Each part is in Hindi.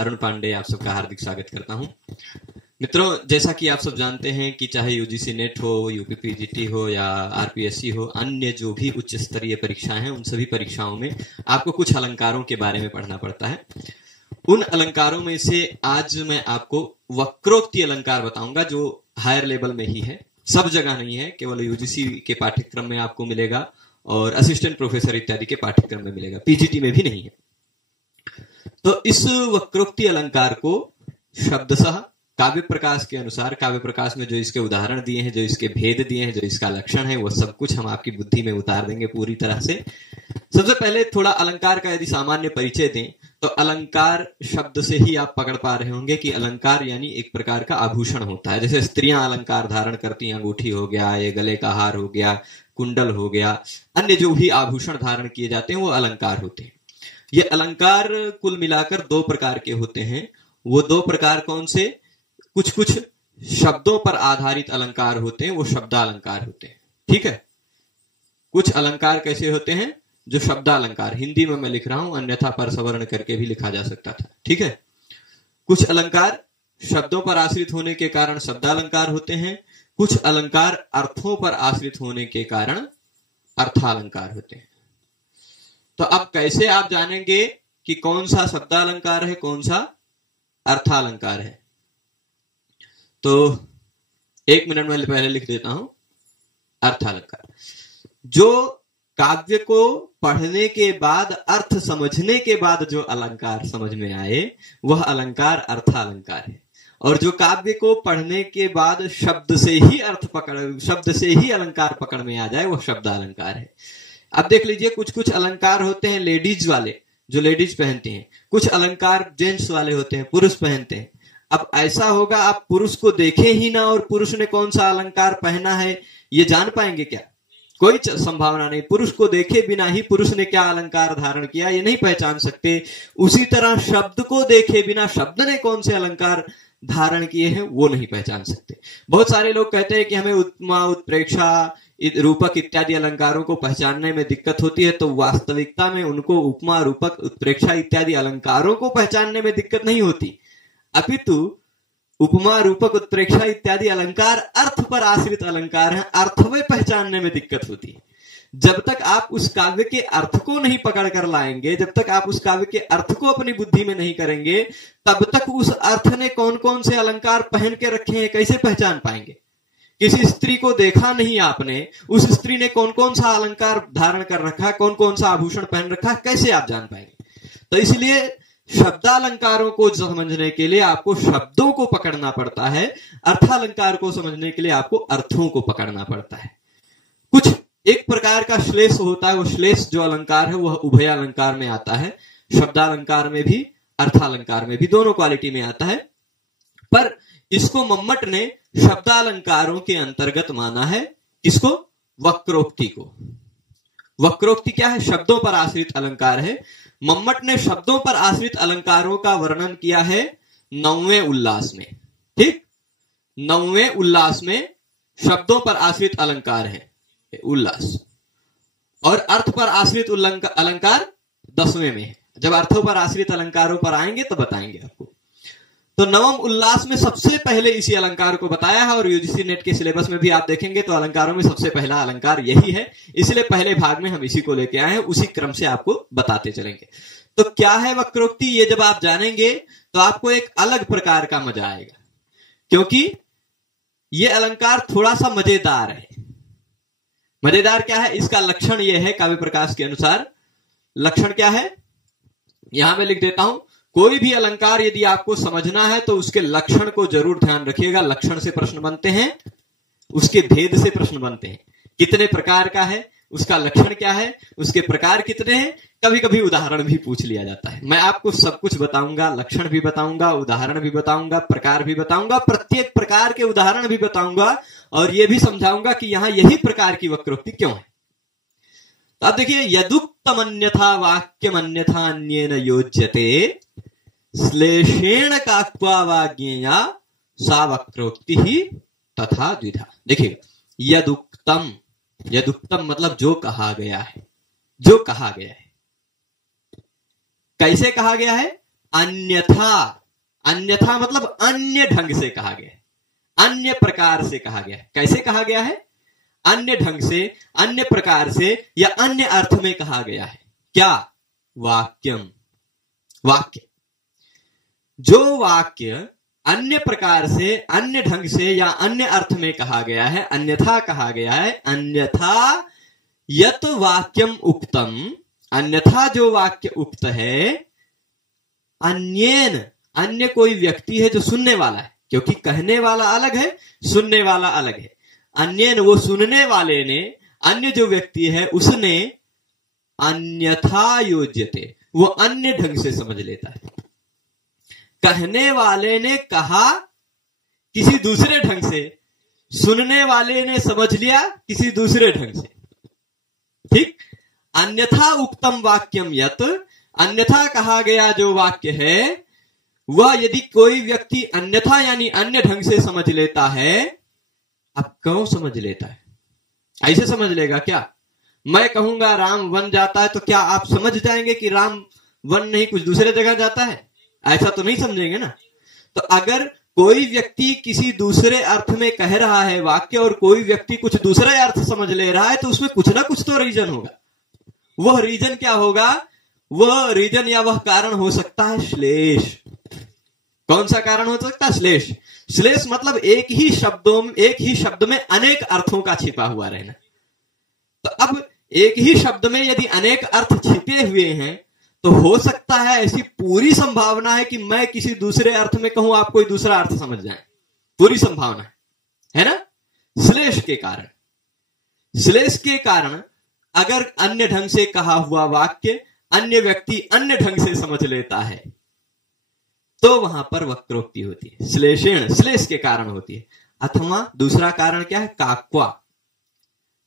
अरुण पांडे आप सबका हार्दिक स्वागत करता हूं। मित्रों, जैसा कि आप सब जानते हैं कि चाहे यूजीसी नेट हो, यूपीपीजीटी हो या आरपीएससी हो, अन्य जो भी उच्च स्तरीय परीक्षाएं हैं, उन सभी परीक्षाओं में आपको कुछ अलंकारों के बारे में पढ़ना पड़ता है। उन अलंकारों में से आज मैं आपको वक्रोक्ति अलंकार बताऊंगा, जो हायर लेवल में ही है, सब जगह नहीं है, केवल यूजीसी के पाठ्यक्रम में आपको मिलेगा और असिस्टेंट प्रोफेसर इत्यादि के पाठ्यक्रम में मिलेगा, पीजीटी में भी नहीं है। तो इस वक्रोक्ति अलंकार को शब्दशः काव्य प्रकाश के अनुसार, काव्य प्रकाश में जो इसके उदाहरण दिए हैं, जो इसके भेद दिए हैं, जो इसका लक्षण है, वो सब कुछ हम आपकी बुद्धि में उतार देंगे पूरी तरह से। सबसे पहले थोड़ा अलंकार का यदि सामान्य परिचय दें तो अलंकार शब्द से ही आप पकड़ पा रहे होंगे कि अलंकार यानी एक प्रकार का आभूषण होता है। जैसे स्त्रियां अलंकार धारण करती हैं, अंगूठी हो गया, ये गले का हार हो गया, कुंडल हो गया, अन्य जो भी आभूषण धारण किए जाते हैं वो अलंकार होते हैं। ये अलंकार कुल मिलाकर दो प्रकार के होते हैं। वो दो प्रकार कौन से? कुछ कुछ शब्दों पर आधारित अलंकार होते हैं, वो शब्दालंकार होते हैं। ठीक है, कुछ अलंकार कैसे होते हैं? जो शब्दालंकार, हिंदी में मैं लिख रहा हूं, अन्यथा परसवर्ण करके भी लिखा जा सकता था। ठीक है, कुछ अलंकार शब्दों पर आश्रित होने के कारण शब्दालंकार होते हैं, कुछ अलंकार अर्थों पर आश्रित होने के कारण अर्थालंकार होते हैं। तो अब कैसे आप जानेंगे कि कौन सा शब्दालंकार है, कौन सा अर्थालंकार है? तो 1 मिनट में पहले लिख देता हूं। अर्थालंकार, जो काव्य को पढ़ने के बाद, अर्थ समझने के बाद जो अलंकार समझ में आए, वह अलंकार अर्थालंकार है। और जो काव्य को पढ़ने के बाद शब्द से ही अलंकार पकड़ में आ जाए, वह शब्दालंकार है। अब देख लीजिए, कुछ कुछ अलंकार होते हैं लेडीज वाले, जो लेडीज पहनती हैं, कुछ अलंकार जेंट्स वाले होते हैं, पुरुष पहनते हैं। अब ऐसा होगा, आप पुरुष को देखे ही ना और पुरुष ने कौन सा अलंकार पहना है ये जान पाएंगे क्या? कोई संभावना नहीं। पुरुष को देखे बिना ही पुरुष ने क्या अलंकार धारण किया ये नहीं पहचान सकते। उसी तरह शब्द को देखे बिना शब्द ने कौन से अलंकार धारण किए हैं वो नहीं पहचान सकते। बहुत सारे लोग कहते हैं कि हमें उपमा, उत्प्रेक्षा, रूपक इत्यादि अलंकारों को पहचानने में दिक्कत होती है। तो वास्तविकता में उनको उपमा, रूपक, उत्प्रेक्षा इत्यादि अलंकारों को पहचानने में दिक्कत नहीं होती, अपितु उपमा, रूपक, उत्प्रेक्षा इत्यादि अलंकार अर्थ पर आश्रित अलंकार हैं, अर्थ में पहचानने में दिक्कत होती है। जब तक आप उस काव्य के अर्थ को नहीं पकड़ कर लाएंगे, जब तक आप उस काव्य के अर्थ को अपनी बुद्धि में नहीं करेंगे, तब तक उस अर्थ ने कौन कौन से अलंकार पहन के रखे हैं कैसे पहचान पाएंगे? किसी स्त्री को देखा नहीं आपने, उस स्त्री ने कौन कौन सा अलंकार धारण कर रखा, कौन कौन सा आभूषण पहन रखा, कैसे आप जान पाएंगे? तो इसलिए शब्दालंकारों को समझने के लिए आपको शब्दों को पकड़ना पड़ता है, अर्थालंकार को समझने के लिए आपको अर्थों को पकड़ना पड़ता है। कुछ एक प्रकार का श्लेष होता है, वो श्लेष जो अलंकार है वह उभय अलंकार में आता है, शब्दालंकार में भी अर्थालंकार में भी, दोनों क्वालिटी में आता है। पर इसको मम्मट ने शब्दालंकारों के अंतर्गत माना है। किसको? वक्रोक्ति को। वक्रोक्ति क्या है? शब्दों पर आश्रित अलंकार है। मम्मट ने शब्दों पर आश्रित अलंकारों का वर्णन किया है 9वें उल्लास में। ठीक, 9वें उल्लास में शब्दों पर आश्रित अलंकार है उल्लास, और अर्थ पर आश्रित अलंकार 10वें में है। जब अर्थों पर आश्रित अलंकारों पर आएंगे तो बताएंगे आपको। तो 9वें उल्लास में सबसे पहले इसी अलंकार को बताया है, और यूजीसी नेट के सिलेबस में भी आप देखेंगे तो अलंकारों में सबसे पहला अलंकार यही है। इसलिए पहले भाग में हम इसी को लेके आए हैं, उसी क्रम से आपको बताते चलेंगे। तो क्या है वक्रोक्ति, ये जब आप जानेंगे तो आपको एक अलग प्रकार का मजा आएगा, क्योंकि ये अलंकार थोड़ा सा मजेदार है। मजेदार क्या है? इसका लक्षण यह है काव्य प्रकाश के अनुसार। लक्षण क्या है? यहां मैं लिख देता हूं। कोई भी अलंकार यदि आपको समझना है तो उसके लक्षण को जरूर ध्यान रखिएगा। लक्षण से प्रश्न बनते हैं, उसके भेद से प्रश्न बनते हैं। कितने प्रकार का है, उसका लक्षण क्या है, उसके प्रकार कितने हैं, कभी कभी उदाहरण भी पूछ लिया जाता है। मैं आपको सब कुछ बताऊंगा, लक्षण भी बताऊंगा, उदाहरण भी बताऊंगा, प्रकार भी बताऊंगा, प्रत्येक प्रकार के उदाहरण भी बताऊंगा, और यह भी समझाऊंगा कि यहां यही प्रकार की वक्रोक्ति क्यों है। तो अब देखिए, यदुक्तमन्यथा वाक्यमन्यथा अन्येन योज्यते श्लेषेण काक्वा वाज्ञेया सा वक्रोक्ति ही तथा द्विधा। देखिए, यदुक्तम, यदुक्तम मतलब जो कहा गया है, जो कहा गया है। कैसे कहा गया है? अन्यथा, अन्यथा मतलब अन्य ढंग से कहा गया, अन्य प्रकार से कहा गया। कैसे कहा गया है? अन्य ढंग से, अन्य प्रकार से या अन्य अर्थ में कहा गया है। क्या? वाक्यम, वाक्य। जो वाक्य अन्य प्रकार से, अन्य ढंग से या अन्य अर्थ में कहा गया है, अन्यथा कहा गया है। अन्यथा यत वाक्यम उक्तम, अन्यथा जो वाक्य उक्त है, अन्येन, अन्य कोई व्यक्ति है जो सुनने वाला है, क्योंकि कहने वाला अलग है, सुनने वाला अलग है। अन्येन वो सुनने वाले ने, अन्य जो व्यक्ति है उसने अन्यथा योज्यते, वो अन्य ढंग से समझ लेता है। कहने वाले ने कहा किसी दूसरे ढंग से, सुनने वाले ने समझ लिया किसी दूसरे ढंग से। ठीक? अन्यथा उक्तम वाक्यम यत, अन्यथा कहा गया जो वाक्य है वह यदि कोई व्यक्ति अन्यथा यानी अन्य ढंग से समझ लेता है, अब क्यों समझ लेता है? ऐसे समझ लेगा क्या? मैं कहूंगा राम वन जाता है तो क्या आप समझ जाएंगे कि राम वन नहीं कुछ दूसरे जगह जाता है? ऐसा तो नहीं समझेंगे ना। तो अगर कोई व्यक्ति किसी दूसरे अर्थ में कह रहा है वाक्य और कोई व्यक्ति कुछ दूसरे अर्थ समझ ले रहा है, तो उसमें कुछ ना कुछ तो रीजन होगा। वह रीजन क्या होगा? वह रीजन या वह कारण हो सकता है श्लेष। कौन सा कारण हो सकता है? श्लेष। श्लेष मतलब एक ही शब्द में अनेक अर्थों का छिपा हुआ रहना। तो अब एक ही शब्द में यदि अनेक अर्थ छिपे हुए हैं तो हो सकता है, ऐसी पूरी संभावना है कि मैं किसी दूसरे अर्थ में कहूं, आप कोई दूसरा अर्थ समझ जाए, पूरी संभावना है ना? श्लेष के कारण, श्लेष के कारण अगर अन्य ढंग से कहा हुआ वाक्य अन्य व्यक्ति अन्य ढंग से समझ लेता है तो वहां पर वक्रोक्ति होती है, श्लेषेण, श्लेष के कारण होती है। अथवा दूसरा कारण क्या है? काक्वा,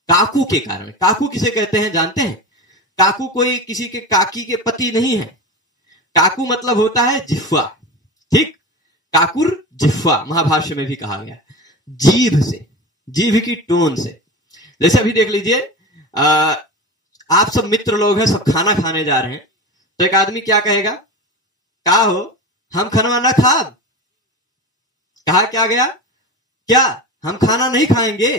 काकू के कारण। काकू किसे कहते हैं जानते हैं? काकू कोई किसी के काकी के पति नहीं है। काकू मतलब होता है जिह्वा। ठीक? काकुर जिह्वा, महाभाष्य में भी कहा गया, जीभ से, जीभ की टोन से। जैसे अभी देख लीजिए, आप सब मित्र लोग हैं, सब खाना खाने जा रहे हैं, तो एक आदमी क्या कहेगा? क्या हो, हम खाना ना खाब। कहा क्या गया? क्या हम खाना नहीं खाएंगे?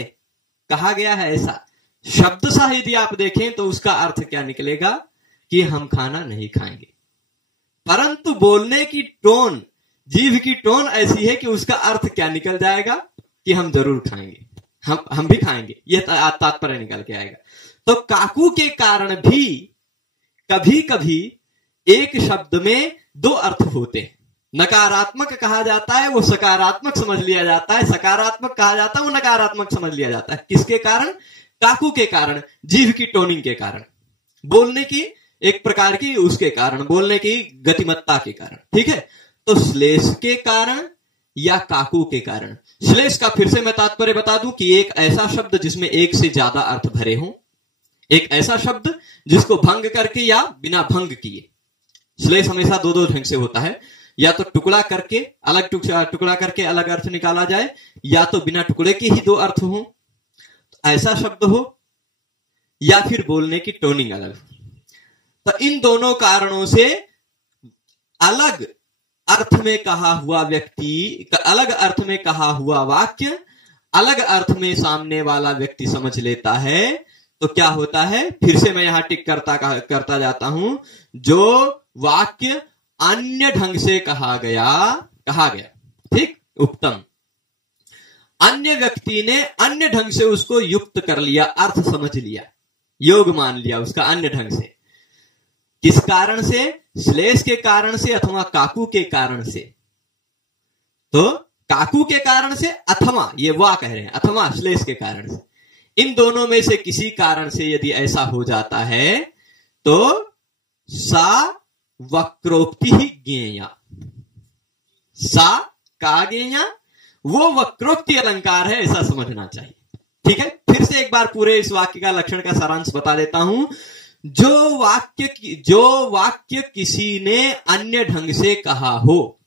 कहा गया है ऐसा। शब्द सा यदि आप देखें तो उसका अर्थ क्या निकलेगा कि हम खाना नहीं खाएंगे, परंतु बोलने की टोन, जीभ की टोन ऐसी है कि उसका अर्थ क्या निकल जाएगा कि हम जरूर खाएंगे, हम भी खाएंगे, यह तात्पर्य निकल के आएगा। तो काकू के कारण भी कभी कभी एक शब्द में दो अर्थ होते हैं। नकारात्मक कहा जाता है वो सकारात्मक समझ लिया जाता है, सकारात्मक कहा जाता है वो नकारात्मक समझ लिया जाता है। किसके कारण? काकू के कारण, जीभ की टोनिंग के कारण, बोलने की एक प्रकार की उसके कारण, बोलने की गतिमत्ता के कारण। ठीक है? तो श्लेष के कारण या काकू के कारण। श्लेष का फिर से मैं तात्पर्य बता दूं कि एक ऐसा शब्द जिसमें एक से ज्यादा अर्थ भरे हों, एक ऐसा शब्द जिसको भंग करके या बिना भंग किए। श्लेष हमेशा दो दो ढंग से होता है, या तो टुकड़ा करके अलग टुकड़ा करके अलग अर्थ निकाला जाए, या तो बिना टुकड़े के ही दो अर्थ हो, तो ऐसा शब्द हो, या फिर बोलने की टोनिंग अलग हो। तो इन दोनों कारणों से अलग अर्थ में कहा हुआ व्यक्ति, अलग अर्थ में कहा हुआ वाक्य अलग अर्थ में सामने वाला व्यक्ति समझ लेता है, तो क्या होता है? फिर से मैं यहां टिक करता जाता हूं। जो वाक्य अन्य ढंग से कहा गया, ठीक, उक्तम, अन्य व्यक्ति ने अन्य ढंग से उसको युक्त कर लिया, अर्थ समझ लिया, योग मान लिया उसका अन्य ढंग से। किस कारण से? श्लेष के कारण से अथवा काकू के कारण से। तो काकू के कारण से अथवा, ये वाह कह रहे हैं, अथवा श्लेष के कारण से। इन दोनों में से किसी कारण से यदि ऐसा हो जाता है तो सा वक्रोक्ति ही ज्ञेया, सा का ज्ञेया, वो वक्रोक्ति अलंकार है, ऐसा समझना चाहिए। ठीक है? फिर से एक बार पूरे इस वाक्य का लक्षण का सारांश बता देता हूं। जो वाक्य किसी ने अन्य ढंग से कहा हो,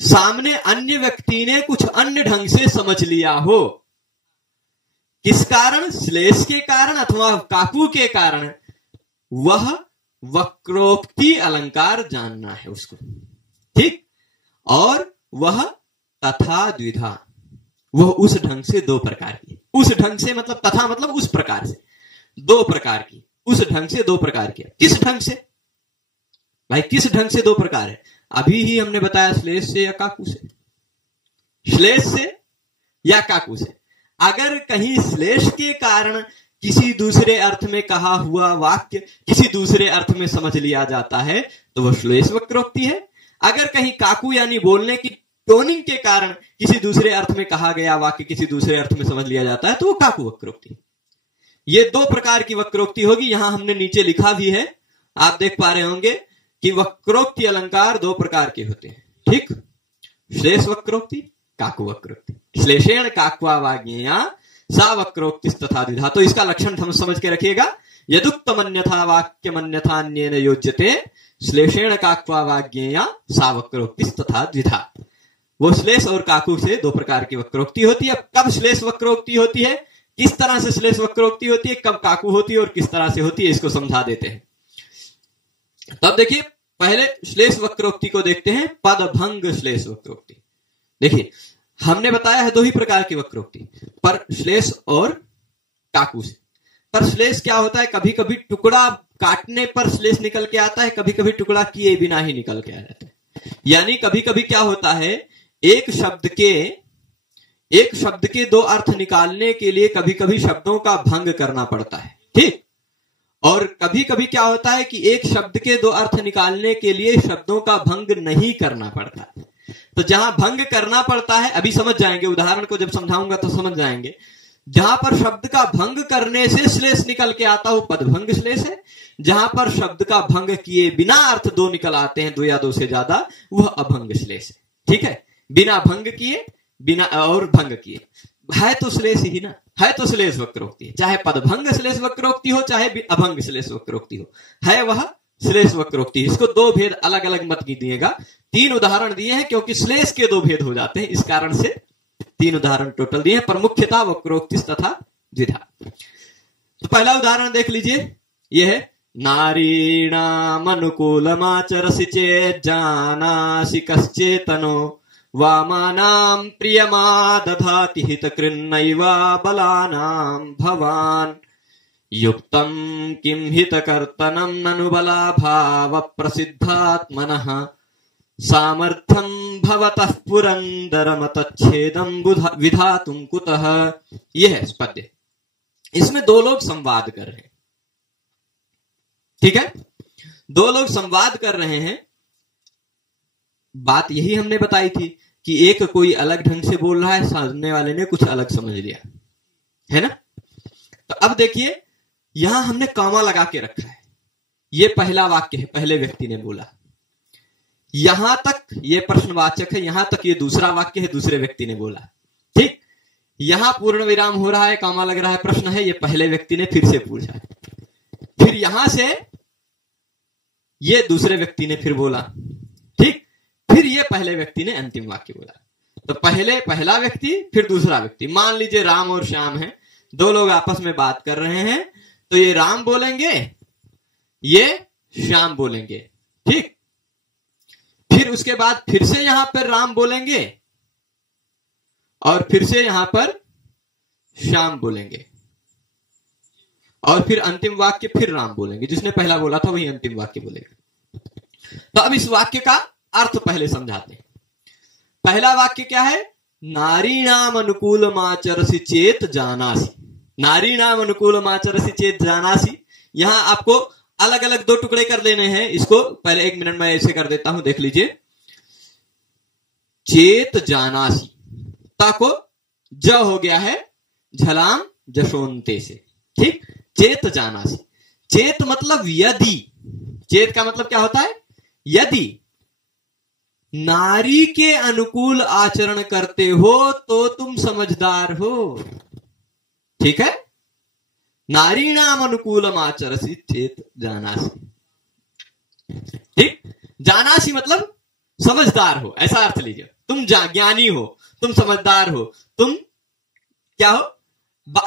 सामने अन्य व्यक्ति ने कुछ अन्य ढंग से समझ लिया हो, किस कारण? श्लेष के कारण अथवा काकू के कारण, वह वक्रोक्ति अलंकार जानना है उसको, ठीक। और वह तथा द्विधा, वह उस ढंग से दो प्रकार की, उस ढंग से मतलब तथा मतलब उस प्रकार से, दो प्रकार की, उस ढंग से दो प्रकार की। किस ढंग से भाई, किस ढंग से दो प्रकार है? अभी ही हमने बताया श्लेष से या काकू से, श्लेष से या काकू से। अगर कहीं श्लेष के कारण किसी दूसरे अर्थ में कहा हुआ वाक्य किसी दूसरे अर्थ में समझ लिया जाता है तो वह श्लेष वक्रोक्ति है। अगर कहीं काकू यानी बोलने की टोनिंग के कारण किसी दूसरे अर्थ में कहा गया वाक्य किसी दूसरे अर्थ में समझ लिया जाता है तो वो काकू वक्रोक्ति। ये दो प्रकार की वक्रोक्ति होगी। यहां हमने नीचे लिखा भी है, आप देख पा रहे होंगे कि वक्रोक्ति अलंकार दो प्रकार के होते हैं, ठीक। श्लेष वक्रोक्ति, काकू वक्रोक्ति। श्लेषेण काक्वा वाग्येया सा वक्रोक्ति तथा द्विधा। तो इसका लक्षण हम समझ के रखिएगा। यदुक्तम अन्यथा वाक्यम अन्यथा अन्येन योज्यते श्लेषेण काक्वा वाग्येया सा वक्रोक्ति तथा द्विधा। वो श्लेष और काकू से दो प्रकार की वक्रोक्ति होती है। कब श्लेष वक्रोक्ति होती है, किस तरह से श्लेष वक्रोक्ति होती है, कब काकू होती है और किस तरह से होती है, इसको समझा देते हैं। तब देखिए, पहले श्लेष वक्रोक्ति को देखते हैं, पदभंग श्लेष वक्रोक्ति। देखिए, हमने बताया है दो ही प्रकार की वक्रोक्ति, पर श्लेष और काकू से। पर श्लेष क्या होता है, कभी कभी टुकड़ा काटने पर श्लेष निकल के आता है, कभी कभी टुकड़ा किए बिना ही निकल के आ जाता है। यानी कभी कभी क्या होता है, एक शब्द के दो अर्थ निकालने के लिए कभी कभी शब्दों का भंग करना पड़ता है, ठीक। और कभी कभी क्या होता है कि एक शब्द के दो अर्थ निकालने के लिए शब्दों का भंग नहीं करना पड़ता। तो जहां भंग करना पड़ता है, अभी समझ जाएंगे, उदाहरण को जब समझाऊंगा तो समझ जाएंगे। जहां पर शब्द का भंग करने से श्लेष निकल के आता हो पदभंग श्लेष है। जहां पर शब्द का भंग किए बिना अर्थ दो निकल आते हैं, दो या दो से ज्यादा, वह अभंग श्लेष है, ठीक है। बिना भंग किए, बिना और भंग किए, है तो श्लेष ही ना, है तो श्लेष वक्रोक्ति है। चाहे पदभंग श्लेष वक्रोक्ति हो चाहे अभंग श्लेष वक्रोक्ति हो, है वह श्लेष वक्रोक्ति। इसको दो भेद अलग अलग मत कीजिएगा। तीन उदाहरण दिए हैं क्योंकि श्लेष के दो भेद हो जाते हैं, इस कारण से तीन उदाहरण टोटल दिए हैं, पर मुख्यतः वक्रोक्ति तथा द्विधा। तो पहला उदाहरण देख लीजिए, यह है नारीणामनुकूलमाचरसि चेत् जानासि कश्चेतनो वामानां प्रियमादधाति हितकृन्नैवा बलानां भवान् युक्तं किं हितकर्तनं ननु बलाभाव प्रसिद्धात्मनः सामर्थ्यं भवतः पुरन्दरमतच्छेदं विधातुं कुतः। यह है पद्य। इसमें दो लोग संवाद कर रहे हैं, ठीक है। दो लोग संवाद कर रहे हैं। बात यही हमने बताई थी कि एक कोई अलग ढंग से बोल रहा है, सामने वाले ने कुछ अलग समझ लिया, है ना। तो अब देखिए, यहां हमने कॉमा लगा के रखा है। ये पहला वाक्य है, पहले व्यक्ति ने बोला। यहां तक ये प्रश्नवाचक है, यहां तक ये दूसरा वाक्य है, दूसरे व्यक्ति ने बोला, ठीक। यहां पूर्ण विराम हो रहा है, कॉमा लग रहा है, प्रश्न है, ये पहले व्यक्ति ने फिर से पूछा। फिर यहां से ये दूसरे व्यक्ति ने फिर बोला, ठीक। फिर ये पहले व्यक्ति ने अंतिम वाक्य बोला। तो पहले पहला व्यक्ति, फिर दूसरा व्यक्ति। मान लीजिए राम और श्याम हैं, दो लोग आपस में बात कर रहे हैं, तो ये राम बोलेंगे, ये श्याम बोलेंगे, ठीक। फिर उसके बाद फिर से यहां पर राम बोलेंगे और फिर से यहां पर श्याम बोलेंगे और फिर अंतिम वाक्य फिर राम बोलेंगे। जिसने पहला बोला था वही अंतिम वाक्य बोलेगा। तो अब इस वाक्य का अर्थ पहले समझाते हैं। पहला वाक्य क्या है, नारीणाम अनुकूलमाचरसि चेत जानासि। नारीणाम अनुकूलमाचरसि चेत जानासि, यहां आपको अलग अलग दो टुकड़े कर लेने हैं। इसको पहले 1 मिनट में ऐसे कर देता हूं, देख लीजिए। चेत जानासि, ता को ज हो गया है झलाम जशोंते से, ठीक। चेत जानासि, चेत मतलब यदि। चेत का मतलब क्या होता है, यदि नारी के अनुकूल आचरण करते हो तो तुम समझदार हो, ठीक है। नारीणाम अनुकूलम आचरसि चेत जानासि, ठीक। जानासि मतलब समझदार हो, ऐसा अर्थ लीजिए। तुम ज्ञानी हो, तुम समझदार हो, तुम क्या हो,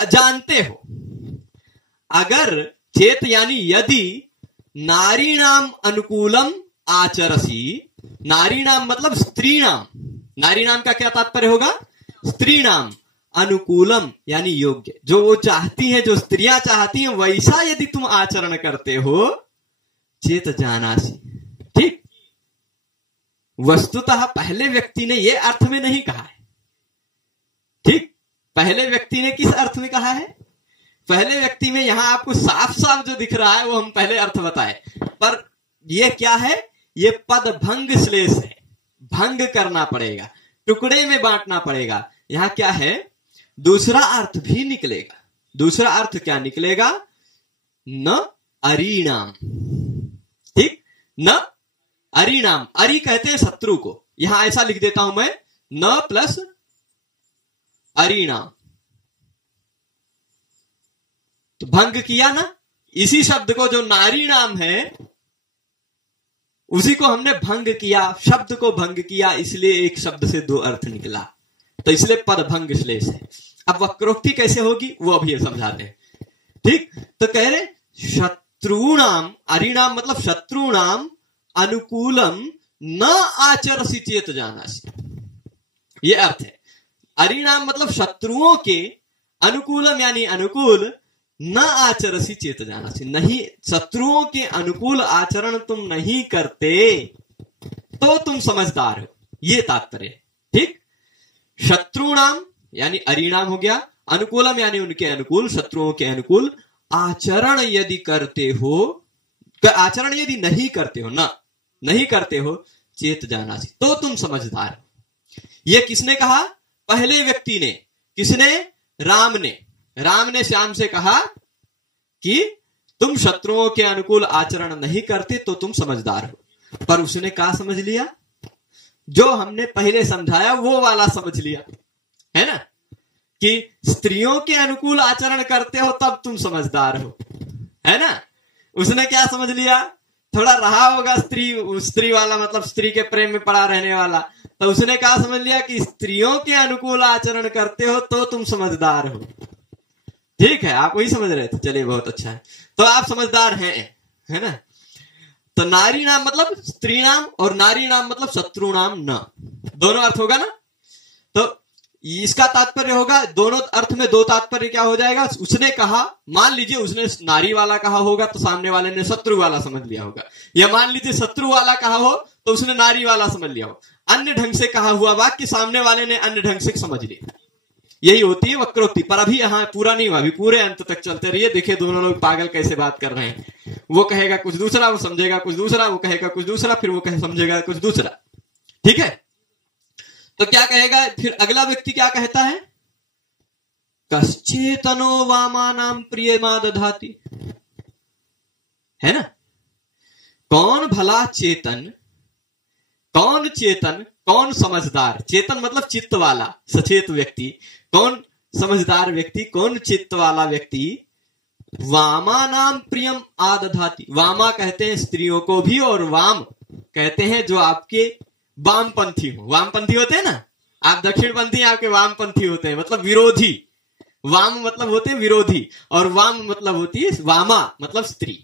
जानते हो। अगर चेत यानी यदि नारीणाम अनुकूलम आचरसी, नारीणाम मतलब स्त्री नाम, नारीणाम का क्या तात्पर्य होगा, स्त्री नाम, अनुकूलम यानी योग्य, जो वो चाहती है, जो स्त्रियां चाहती हैं वैसा यदि तुम आचरण करते हो, चेत जानासी। ठीक, वस्तुतः पहले व्यक्ति ने यह अर्थ में नहीं कहा है। ठीक, पहले व्यक्ति ने किस अर्थ में कहा है, पहले व्यक्ति में यहां आपको साफ साफ जो दिख रहा है वो हम पहले अर्थ बताए, पर यह क्या है, ये पद भंग श्लेष है, भंग करना पड़ेगा, टुकड़े में बांटना पड़ेगा। यहां क्या है, दूसरा अर्थ भी निकलेगा। दूसरा अर्थ क्या निकलेगा, न अरीणाम। ठीक, न अरीणाम, अरी कहते हैं शत्रु को, यहां ऐसा लिख देता हूं मैं, न प्लस अरीणाम, तो भंग किया ना, इसी शब्द को जो नारी नाम है उसी को हमने भंग किया, शब्द को भंग किया, इसलिए एक शब्द से दो अर्थ निकला, तो इसलिए पद भंग श्लेष है। अब वक्रोक्ति कैसे होगी वो अभी समझाते हैं। ठीक, तो कह रहे शत्रुणाम, अरिणाम मतलब शत्रुणाम, अनुकूलम न आचरसी चेत जानासी, ये अर्थ है। अरिणाम मतलब शत्रुओं के, अनुकूलम यानी अनुकूल, न आचरसी चेत जानासी, नहीं शत्रुओं के अनुकूल आचरण तुम नहीं करते तो तुम समझदार हो, ये तात्पर्य है। ठीक, शत्रुणाम यानी अरिणाम हो गया, अनुकूलम यानी उनके अनुकूल, शत्रुओं के अनुकूल आचरण यदि करते हो, आचरण यदि नहीं करते हो, ना नहीं करते हो, चेत जानासी तो तुम समझदार हो। ये किसने कहा, पहले व्यक्ति ने। किसने, राम ने। राम ने श्याम से कहा कि तुम शत्रुओं के अनुकूल आचरण नहीं करते तो तुम समझदार हो, पर उसने क्या समझ लिया, जो हमने पहले समझाया वो वाला समझ लिया, है ना, कि स्त्रियों के अनुकूल आचरण करते हो तब तुम समझदार हो, है ना। उसने क्या समझ लिया, थोड़ा रहा होगा स्त्री वाला, मतलब स्त्री के प्रेम में पड़ा रहने वाला, तो उसने क्या समझ लिया कि स्त्रियों के अनुकूल आचरण करते हो तो तुम समझदार हो। ठीक है, आप वही समझ रहे थे, चलिए बहुत अच्छा है, तो आप समझदार हैं, है ना। तो नारी नाम मतलब स्त्री नाम और नारी नाम मतलब शत्रु नाम, न दोनों अर्थ होगा ना। तो इसका तात्पर्य होगा, दोनों अर्थ में दो तात्पर्य क्या हो जाएगा, उसने कहा, मान लीजिए उसने नारी वाला कहा होगा तो सामने वाले ने शत्रु वाला समझ लिया होगा, या मान लीजिए शत्रु वाला कहा हो तो उसने नारी वाला समझ लिया हो। अन्य ढंग से कहा हुआ वाक्य सामने वाले ने अन्य ढंग से समझ लिया, यही होती है वक्रोक्ति। पर अभी यहां पूरा नहीं हुआ, अभी पूरे अंत तक चलते रहिए, देखिए दोनों लोग पागल कैसे बात कर रहे हैं। वो कहेगा कुछ दूसरा, वो समझेगा कुछ दूसरा, वो कहेगा कुछ दूसरा, फिर वो समझेगा कुछ दूसरा। ठीक है, तो क्या कहेगा फिर अगला व्यक्ति, क्या कहता है, कश्चेतनो वामानाम प्रियमा दधाति, है ना। कौन भला चेतन, कौन चेतन, कौन समझदार, चेतन मतलब चित्त वाला, सचेत व्यक्ति, कौन समझदार व्यक्ति, कौन चित्त वाला व्यक्ति, वामा नाम प्रियम आदधाति, वामा कहते हैं स्त्रियों को भी, और वाम कहते हैं जो आपके वामपंथी हो। वामपंथी होते हैं ना, आप दक्षिणपंथी, आपके वामपंथी होते हैं, मतलब विरोधी। वाम मतलब होते हैं विरोधी, और वाम मतलब होती है, वामा मतलब स्त्री,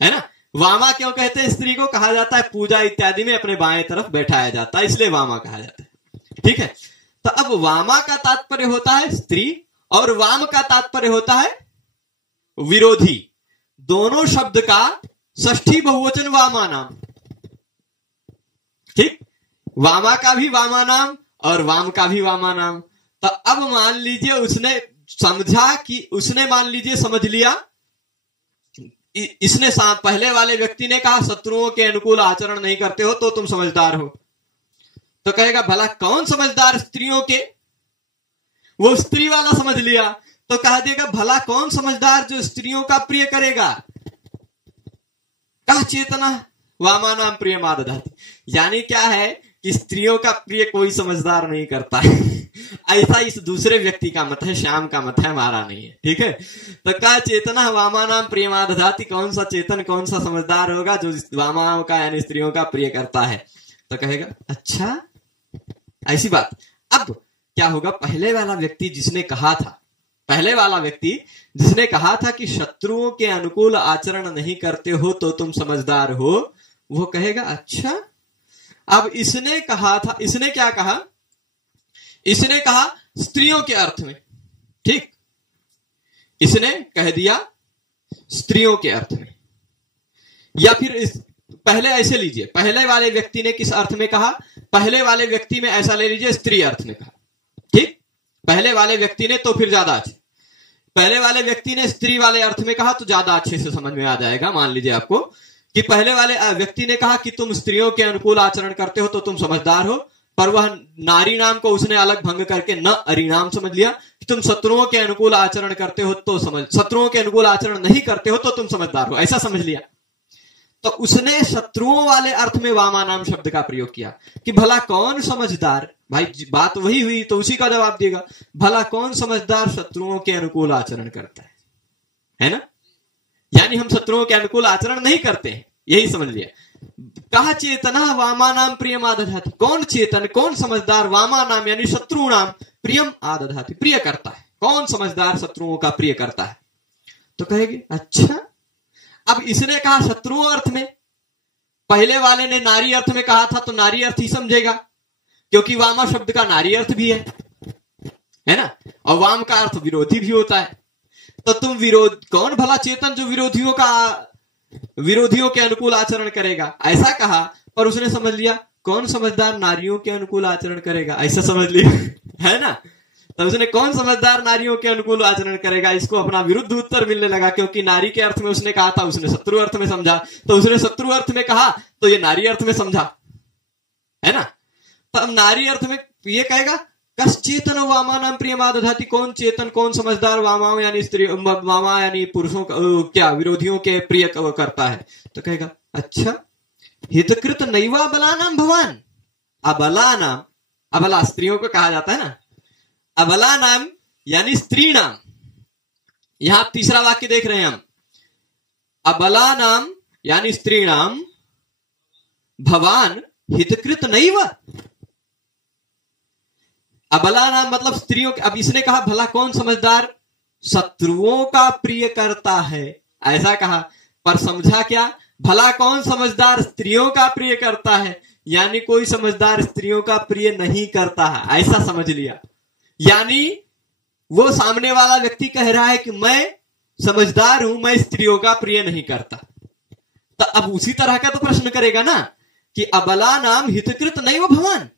है ना। वामा क्यों कहते हैं स्त्री को, कहा जाता है पूजा इत्यादि में अपने बाएं तरफ बैठाया जाता है, इसलिए वामा कहा जाता है। ठीक है, तो अब वामा का तात्पर्य होता है स्त्री और वाम का तात्पर्य होता है विरोधी। दोनों शब्द का षष्ठी बहुवचन वामा नाम। ठीक, वामा का भी वामा नाम और वाम का भी वामा नाम। तो अब मान लीजिए उसने समझा कि, उसने मान लीजिए समझ लिया, इसने पहले वाले व्यक्ति ने कहा शत्रुओं के अनुकूल आचरण नहीं करते हो तो तुम समझदार हो, तो कहेगा भला कौन समझदार स्त्रियों के, वो स्त्री वाला समझ लिया, तो कह देगा भला कौन समझदार जो स्त्रियों का प्रिय करेगा, कहा चेतना वामा नाम प्रिय मादधाति, यानी क्या है कि स्त्रियों का प्रिय कोई समझदार नहीं करता है। ऐसा इस दूसरे व्यक्ति का मत है, श्याम का मत है, हमारा नहीं है। ठीक है, तो क्या चेतना वामा नाम प्रिय मादधाति, कौन सा चेतन, कौन सा समझदार होगा जो वामाओं का यानी स्त्रियों का प्रिय करता है, तो कहेगा अच्छा ऐसी बात। अब क्या होगा, पहले वाला व्यक्ति जिसने कहा था पहले वाला व्यक्ति जिसने कहा था कि शत्रुओं के अनुकूल आचरण नहीं करते हो तो तुम समझदार हो, वो कहेगा अच्छा। अब इसने कहा था, इसने क्या कहा? इसने कहा स्त्रियों के अर्थ में, ठीक, इसने कह दिया स्त्रियों के अर्थ में। या फिर पहले ऐसे लीजिए, पहले वाले व्यक्ति ने किस अर्थ में कहा? पहले वाले व्यक्ति में ऐसा ले लीजिए, स्त्री अर्थ में कहा, ठीक। पहले वाले व्यक्ति ने तो फिर ज्यादा अच्छे, पहले वाले व्यक्ति ने स्त्री वाले अर्थ में कहा तो ज्यादा अच्छे से समझ में आ जाएगा। मान लीजिए आपको कि पहले वाले व्यक्ति ने कहा कि तुम स्त्रियों के अनुकूल आचरण करते हो तो तुम समझदार हो, पर वह नारी नाम को उसने अलग भंग करके न अरिनाम समझ लिया कि तुम शत्रुओं के अनुकूल आचरण करते हो तो शत्रुओं के अनुकूल आचरण नहीं करते हो तो तुम समझदार हो, ऐसा समझ लिया। तो उसने शत्रुओं वाले अर्थ में वामा नाम शब्द का प्रयोग किया कि भला कौन समझदार, भाई बात वही हुई तो उसी का जवाब देगा, भला कौन समझदार शत्रुओं के अनुकूल आचरण करता है ना? यानी हम शत्रुओं के अनुकूल आचरण नहीं करते हैं, यही समझ लिया। कहा चेतना वामा नाम प्रियम आदधाति, कौन चेतन, कौन समझदार वामा नाम यानी शत्रु नाम प्रियम आदधाति, प्रिय करता है, कौन समझदार शत्रुओं का प्रिय करता है? तो कहेगी अच्छा। अब इसने कहा शत्रु अर्थ में, पहले वाले ने नारी अर्थ में कहा था तो नारी अर्थ ही समझेगा, क्योंकि वामा शब्द का नारी अर्थ भी है ना, और वाम का अर्थ विरोधी भी होता है। तो तुम कौन भला चेतन जो विरोधियों के अनुकूल आचरण करेगा, ऐसा कहा, पर उसने समझ लिया कौन समझदार नारियों के अनुकूल आचरण करेगा, ऐसा समझ लिया है ना। तो उसने कौन समझदार नारियों के अनुकूल आचरण करेगा, इसको अपना विरुद्ध उत्तर मिलने लगा, क्योंकि नारी के अर्थ में उसने कहा था, उसने शत्रु अर्थ में समझा, तो उसने शत्रु अर्थ में कहा तो ये नारी अर्थ में समझा, है ना। तब नारी अर्थ में ये कहेगा कस चेतन वामा नाम प्रियमादधाति, कौन चेतन, कौन समझदार वामा यानी स्त्री, वामा यानी पुरुषों का क्या विरोधियों के प्रिय करता है। तो कहेगा अच्छा, हितकृत नैवा अबला नाम भवान, अबला नाम, अबला स्त्रियों को कहा जाता है ना, अबला नाम यानी स्त्री नाम। यहां तीसरा वाक्य देख रहे हैं हम, अबला नाम यानी स्त्री नाम, भवान हितकृत नैव, अबला नाम मतलब स्त्रियों के। अब इसने कहा भला कौन समझदार शत्रुओं का प्रिय करता है, ऐसा कहा, पर समझा क्या, भला कौन समझदार स्त्रियों का प्रिय करता है, यानी कोई समझदार स्त्रियों का प्रिय नहीं करता है, ऐसा समझ लिया। यानी वो सामने वाला व्यक्ति कह रहा है कि मैं समझदार हूं, मैं स्त्रियों का प्रिय नहीं करता। तो अब उसी तरह का तो प्रश्न करेगा ना कि अबला नाम हितकृत नहीं हो भगवान,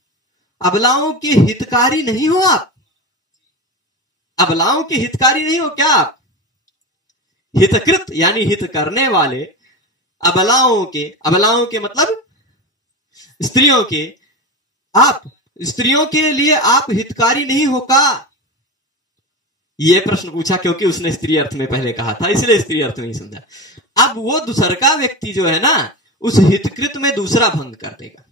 अबलाओं के हितकारी नहीं हो आप, अबलाओं के हितकारी नहीं हो क्या आप? हितकृत यानी हित करने वाले, अबलाओं के मतलब स्त्रियों के, आप स्त्रियों के लिए आप हितकारी नहीं हो का? यह प्रश्न पूछा क्योंकि उसने स्त्री अर्थ में पहले कहा था, इसलिए स्त्री अर्थ में ही समझा। अब वो दूसरा व्यक्ति जो है ना, उस हितकृत में दूसरा भंग कर देगा,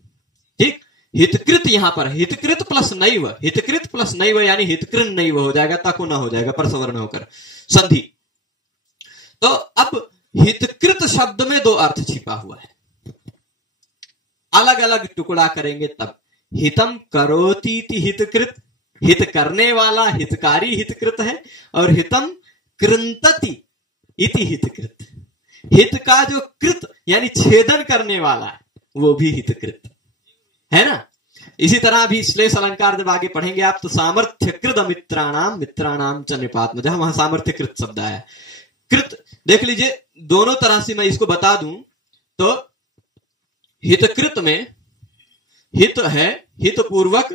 ठीक। हितकृत यहां पर हितकृत प्लस नैव, हितकृत प्लस नैव यानी हितकृन नैव हो जाएगा, तको न हो जाएगा, परसवर्ण होकर संधि। तो अब हितकृत शब्द में दो अर्थ छिपा हुआ है, अलग अलग टुकड़ा करेंगे तब। हितम करोतीति हितकृत, हित करने वाला हितकारी हितकृत है, और हितम कृंतति इति हितकृत, हित का जो कृत यानी छेदन करने वाला है वो भी हितकृत है ना। इसी तरह भी श्लेष अलंकार जब आगे पढ़ेंगे आप तो सामर्थ्य कृत मित्राणाम, मित्राणाम च निपात, जहां वहां सामर्थ्य कृत शब्द है। कृत देख लीजिए, दोनों तरह से मैं इसको बता दूं तो हितकृत में हित है, हित पूर्वक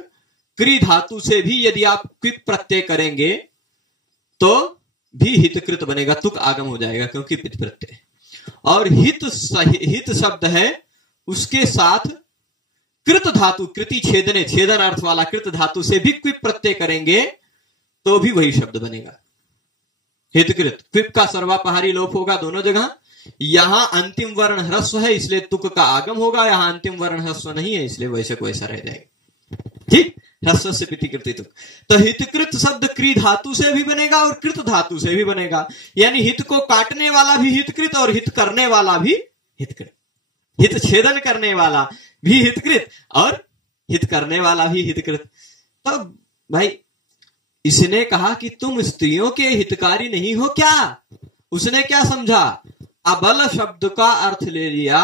क्री धातु से भी यदि आप क्विप प्रत्यय करेंगे तो भी हितकृत बनेगा, तुक आगम हो जाएगा क्योंकि पित प्रत्यय। और हित शब्द है, उसके साथ कृत धातु, कृति छेदने, छेदन अर्थ वाला कृत धातु से भी क्विप प्रत्यय करेंगे तो भी वही शब्द बनेगा हितकृत। क्विप का सर्वापहारी लोप होगा दोनों जगह। यहां अंतिम वर्ण ह्रस्व है इसलिए तुक का आगम होगा, यहां अंतिम वर्ण ह्रस्व नहीं है इसलिए वैसे को वैसा रह जाएगा, ठीक। ह्रस्व से पितिकृति तुक। तो हितकृत शब्द क्री धातु से भी बनेगा और कृत धातु से भी बनेगा, यानी हित को काटने वाला भी हितकृत और हित करने वाला भी हितकृत, हित छेदन करने वाला भी हितकृत और हित करने वाला भी हितकृत। तो भाई इसने कहा कि तुम स्त्रियों के हितकारी नहीं हो क्या? उसने क्या समझा? अबल शब्द का अर्थ ले लिया।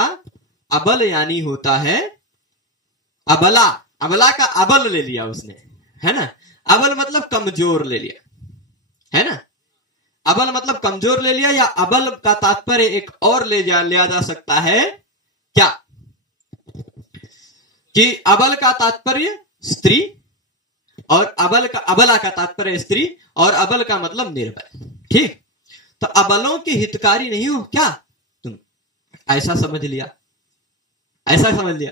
अबल यानी होता है अबला, अबला का अबल ले लिया उसने, है ना। अबल मतलब कमजोर ले लिया, है ना। अबल मतलब कमजोर ले लिया, या अबल का तात्पर्य एक और लिया जा सकता है क्या, कि अबल का तात्पर्य स्त्री, और अबला का तात्पर्य स्त्री, और अबल का मतलब निर्बल। ठीक, तो अबलों के हितकारी नहीं हो क्या तुम? ऐसा समझ लिया, ऐसा समझ लिया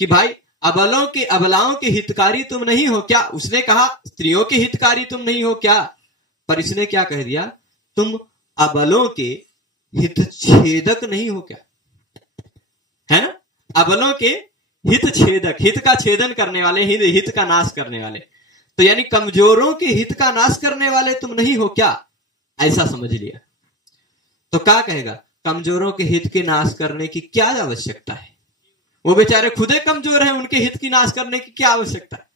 कि भाई अबलाओं के हितकारी तुम नहीं हो क्या? उसने कहा स्त्रियों के हितकारी तुम नहीं हो क्या, पर इसने क्या कह दिया? तुम अबलों के हित छेदक नहीं हो क्या, है ना। अबलों के हित छेदक, हित का छेदन करने वाले, हित का नाश करने वाले, तो यानी कमजोरों के हित का नाश करने वाले तुम नहीं हो क्या, ऐसा समझ लिया। तो क्या कहेगा? कमजोरों के हित के नाश करने की क्या आवश्यकता है? वो बेचारे खुदे कमजोर हैं, उनके हित की नाश करने की क्या आवश्यकता है?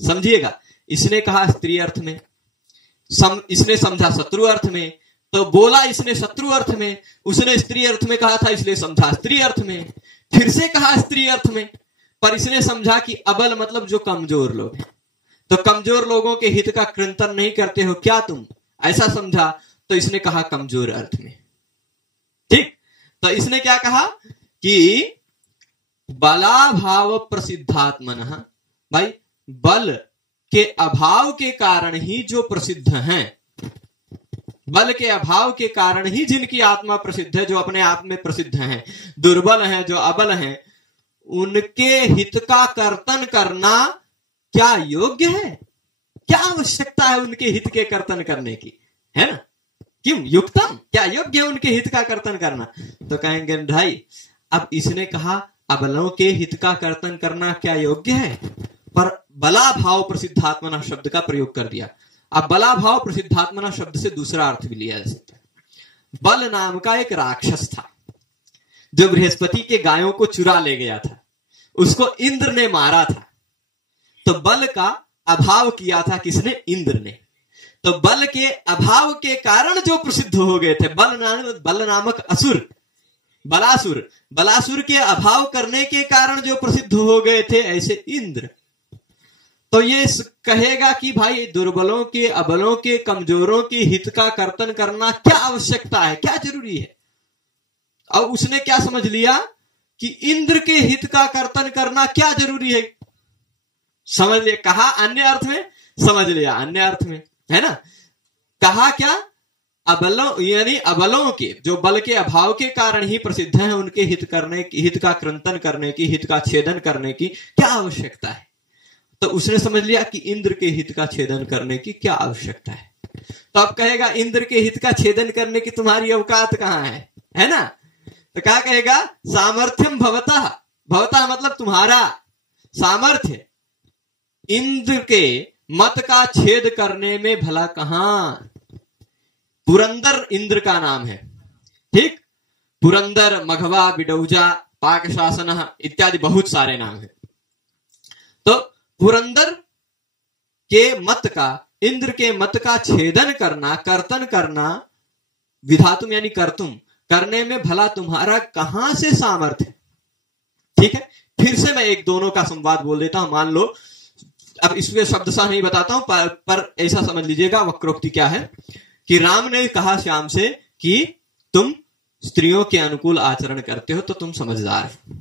समझिएगा, इसने कहा स्त्री अर्थ में, इसने समझा शत्रु अर्थ में, तो बोला इसने शत्रु अर्थ में, उसने स्त्री अर्थ में कहा था इसलिए समझा स्त्री अर्थ में, फिर से कहा स्त्री अर्थ में, पर इसने समझा कि अबल मतलब जो कमजोर लोग हैं, तो कमजोर लोगों के हित का कृंतन नहीं करते हो क्या तुम, ऐसा समझा, तो इसने कहा कमजोर अर्थ में। ठीक, तो इसने क्या कहा कि बलाभाव प्रसिद्धात्मनः, भाई बल के अभाव के कारण ही जो प्रसिद्ध हैं, बल के अभाव के कारण ही जिनकी आत्मा प्रसिद्ध है, जो अपने आप में प्रसिद्ध हैं, दुर्बल हैं, जो अबल हैं, उनके हित का कर्तन करना क्या योग्य है? क्या आवश्यकता है उनके हित के कर्तन करने की, है ना। क्यों युक्तम, क्या योग्य है उनके हित का कर्तन करना? तो कहेंगे भाई अब इसने कहा अबलों के हित का कर्तन करना क्या योग्य है, पर बला भाव प्रसिद्धात्मना शब्द का प्रयोग कर दिया। अब बला भाव प्रसिद्धात्मना शब्द से दूसरा अर्थ भी लिया जा सकता है। बल नाम का एक राक्षस था जो बृहस्पति के गायों को चुरा ले गया था, उसको इंद्र ने मारा था, तो बल का अभाव किया था किसने? इंद्र ने। तो बल के अभाव के कारण जो प्रसिद्ध हो गए थे, बल नामक असुर, बलासुर के अभाव करने के कारण जो प्रसिद्ध हो गए थे, ऐसे इंद्र। तो ये कहेगा कि भाई दुर्बलों के, अबलों के, कमजोरों के हित का कर्तन करना क्या आवश्यकता है, क्या जरूरी है। अब उसने क्या समझ लिया कि इंद्र के हित का कर्तन करना क्या जरूरी है, समझ लिया। कहा अन्य अर्थ में, समझ लिया अन्य अर्थ में, है ना। कहा क्या? अबलों, यानी अबलों के, जो बल के अभाव के कारण ही प्रसिद्ध हैं, उनके हित करने की, हित का क्रंतन करने की, हित का छेदन करने की क्या आवश्यकता है। तो उसने समझ लिया कि इंद्र के हित का छेदन करने की क्या आवश्यकता है। तो अब कहेगा इंद्र के हित का छेदन करने की तुम्हारी औकात कहां है ना। तो क्या कहेगा? सामर्थ्यम भवतः, भवतः मतलब तुम्हारा सामर्थ्य इंद्र के मत का छेद करने में भला कहां। पुरंदर इंद्र का नाम है, ठीक। पुरंदर, मघवा, बिडौजा, पाकशासन इत्यादि बहुत सारे नाम है। तो पुरंदर के मत का, इंद्र के मत का छेदन करना, कर्तन करना, विधातुम यानी कर्तुम, करने में भला तुम्हारा कहां से सामर्थ्य। ठीक है, फिर से मैं एक दोनों का संवाद बोल देता हूं। मान लो, अब इसमें शब्दशः नहीं बताता हूं, पर ऐसा समझ लीजिएगा वक्रोक्ति क्या है कि राम ने कहा श्याम से कि तुम स्त्रियों के अनुकूल आचरण करते हो तो तुम समझदार हो।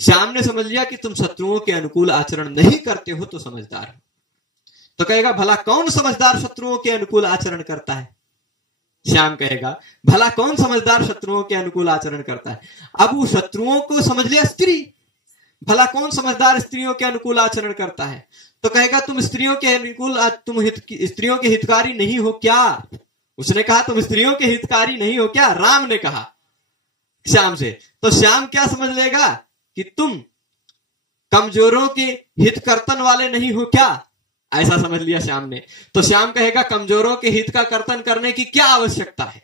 श्याम ने समझ लिया कि तुम शत्रुओं के अनुकूल आचरण नहीं करते हो तो समझदार हो। तो कहेगा भला कौन समझदार शत्रुओं के अनुकूल आचरण करता है? श्याम कहेगा भला कौन समझदार शत्रुओं के अनुकूल आचरण करता है। अब वो शत्रुओं को समझ लिया स्त्री, भला कौन समझदार स्त्रियों के अनुकूल आचरण करता है। तो कहेगा तुम स्त्रियों के अनुकूल, तुम स्त्रियों के हितकारी नहीं हो क्या। उसने कहा तुम स्त्रियों के हितकारी नहीं हो क्या, राम ने कहा श्याम से। तो श्याम क्या समझ लेगा कि तुम कमजोरों के हित कर्तन वाले नहीं हो क्या, ऐसा समझ लिया श्याम ने। तो श्याम कहेगा कमजोरों के हित का कर्तन करने की क्या आवश्यकता है,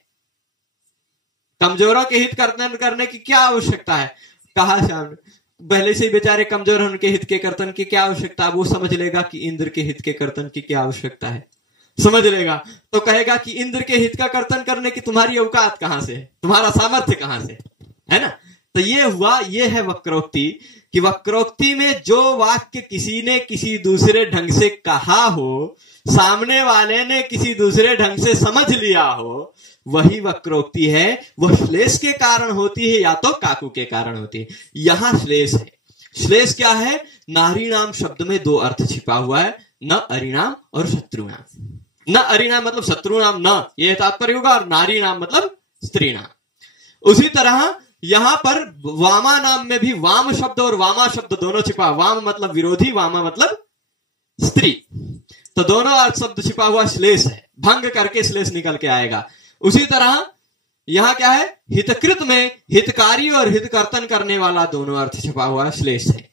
कमजोरों के हित कर्तन करने की क्या आवश्यकता है। कहा श्याम ने पहले से ही बेचारे कमजोर हैं, उनके हित के कर्तन की क्या आवश्यकता। वो समझ लेगा कि इंद्र के हित के कर्तन की क्या आवश्यकता है। समझ लेगा तो कहेगा कि इंद्र के हित का कर्तन करने की तुम्हारी औकात कहां से है, तुम्हारा सामर्थ्य कहां से है ना। तो ये हुआ, ये है वक्रोक्ति कि वक्रोक्ति में जो वाक्य किसी ने किसी दूसरे ढंग से कहा हो, सामने वाले ने किसी दूसरे ढंग से समझ लिया हो, वही वक्रोक्ति है। वह श्लेष के कारण होती है या तो काकू के कारण होती है। यहां श्लेष है। श्लेष क्या है? नारी नाम शब्द में दो अर्थ छिपा हुआ है, न अरिणाम और शत्रु नाम। न अरिणाम मतलब शत्रु नाम, न ये तात्पर्य होगा, और नारी नाम मतलब स्त्री नाम। उसी तरह यहां पर वामा नाम में भी वाम शब्द और वामा शब्द दोनों छिपा। वाम मतलब विरोधी, वामा मतलब स्त्री, तो दोनों अर्थ शब्द छिपा हुआ श्लेष है। भंग करके श्लेष निकल के आएगा। उसी तरह यहां क्या है? हितकृत में हितकारी और हितकर्तन करने वाला दोनों अर्थ छिपा हुआ श्लेष है।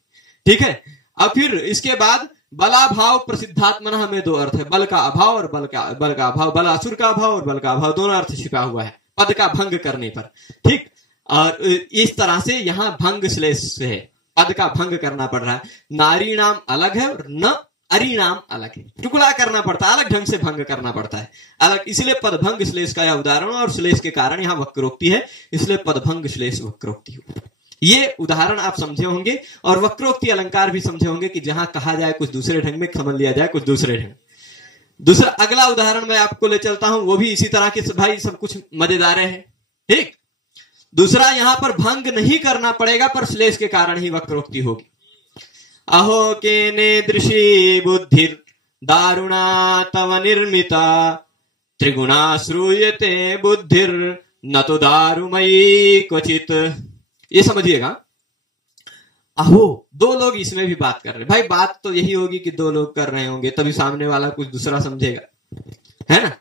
ठीक है। अब फिर इसके बाद बलाभाव प्रसिद्धात्मना में दो अर्थ है, बल का अभाव और बल का अभाव, बलासुर का अभाव और बल का अभाव, दोनों अर्थ छिपा हुआ है पद का भंग करने पर। ठीक। और इस तरह से यहां भंग श्लेष है, पद का भंग करना पड़ रहा है। नारी नाम अलग है और न अरि नाम अलग है, टुकड़ा करना पड़ता है, अलग ढंग से भंग करना पड़ता है अलग। इसलिए पदभंग श्लेष का यह उदाहरण, और श्लेष के कारण यहां वक्रोक्ति है, इसलिए पदभंग श्लेष वक्रोक्ति हो। ये उदाहरण आप समझे होंगे, और वक्रोक्ति अलंकार भी समझे होंगे कि जहां कहा जाए कुछ दूसरे ढंग में, समझ लिया जाए कुछ दूसरे ढंग। दूसरा अगला उदाहरण मैं आपको ले चलता हूं, वो भी इसी तरह के भाई सब कुछ मजेदार है। ठीक। दूसरा यहां पर भंग नहीं करना पड़ेगा, पर श्लेष के कारण ही वक्रोक्ति होगी। अहो केने दृशी बुद्धिर दारुणा तव निर्मिता, त्रिगुणा श्रूयते बुद्धिर न तो दारुमयी क्वचित। ये समझिएगा, अहो दो लोग इसमें भी बात कर रहे हैं। भाई बात तो यही होगी कि दो लोग कर रहे होंगे, तभी सामने वाला कुछ दूसरा समझेगा, है ना।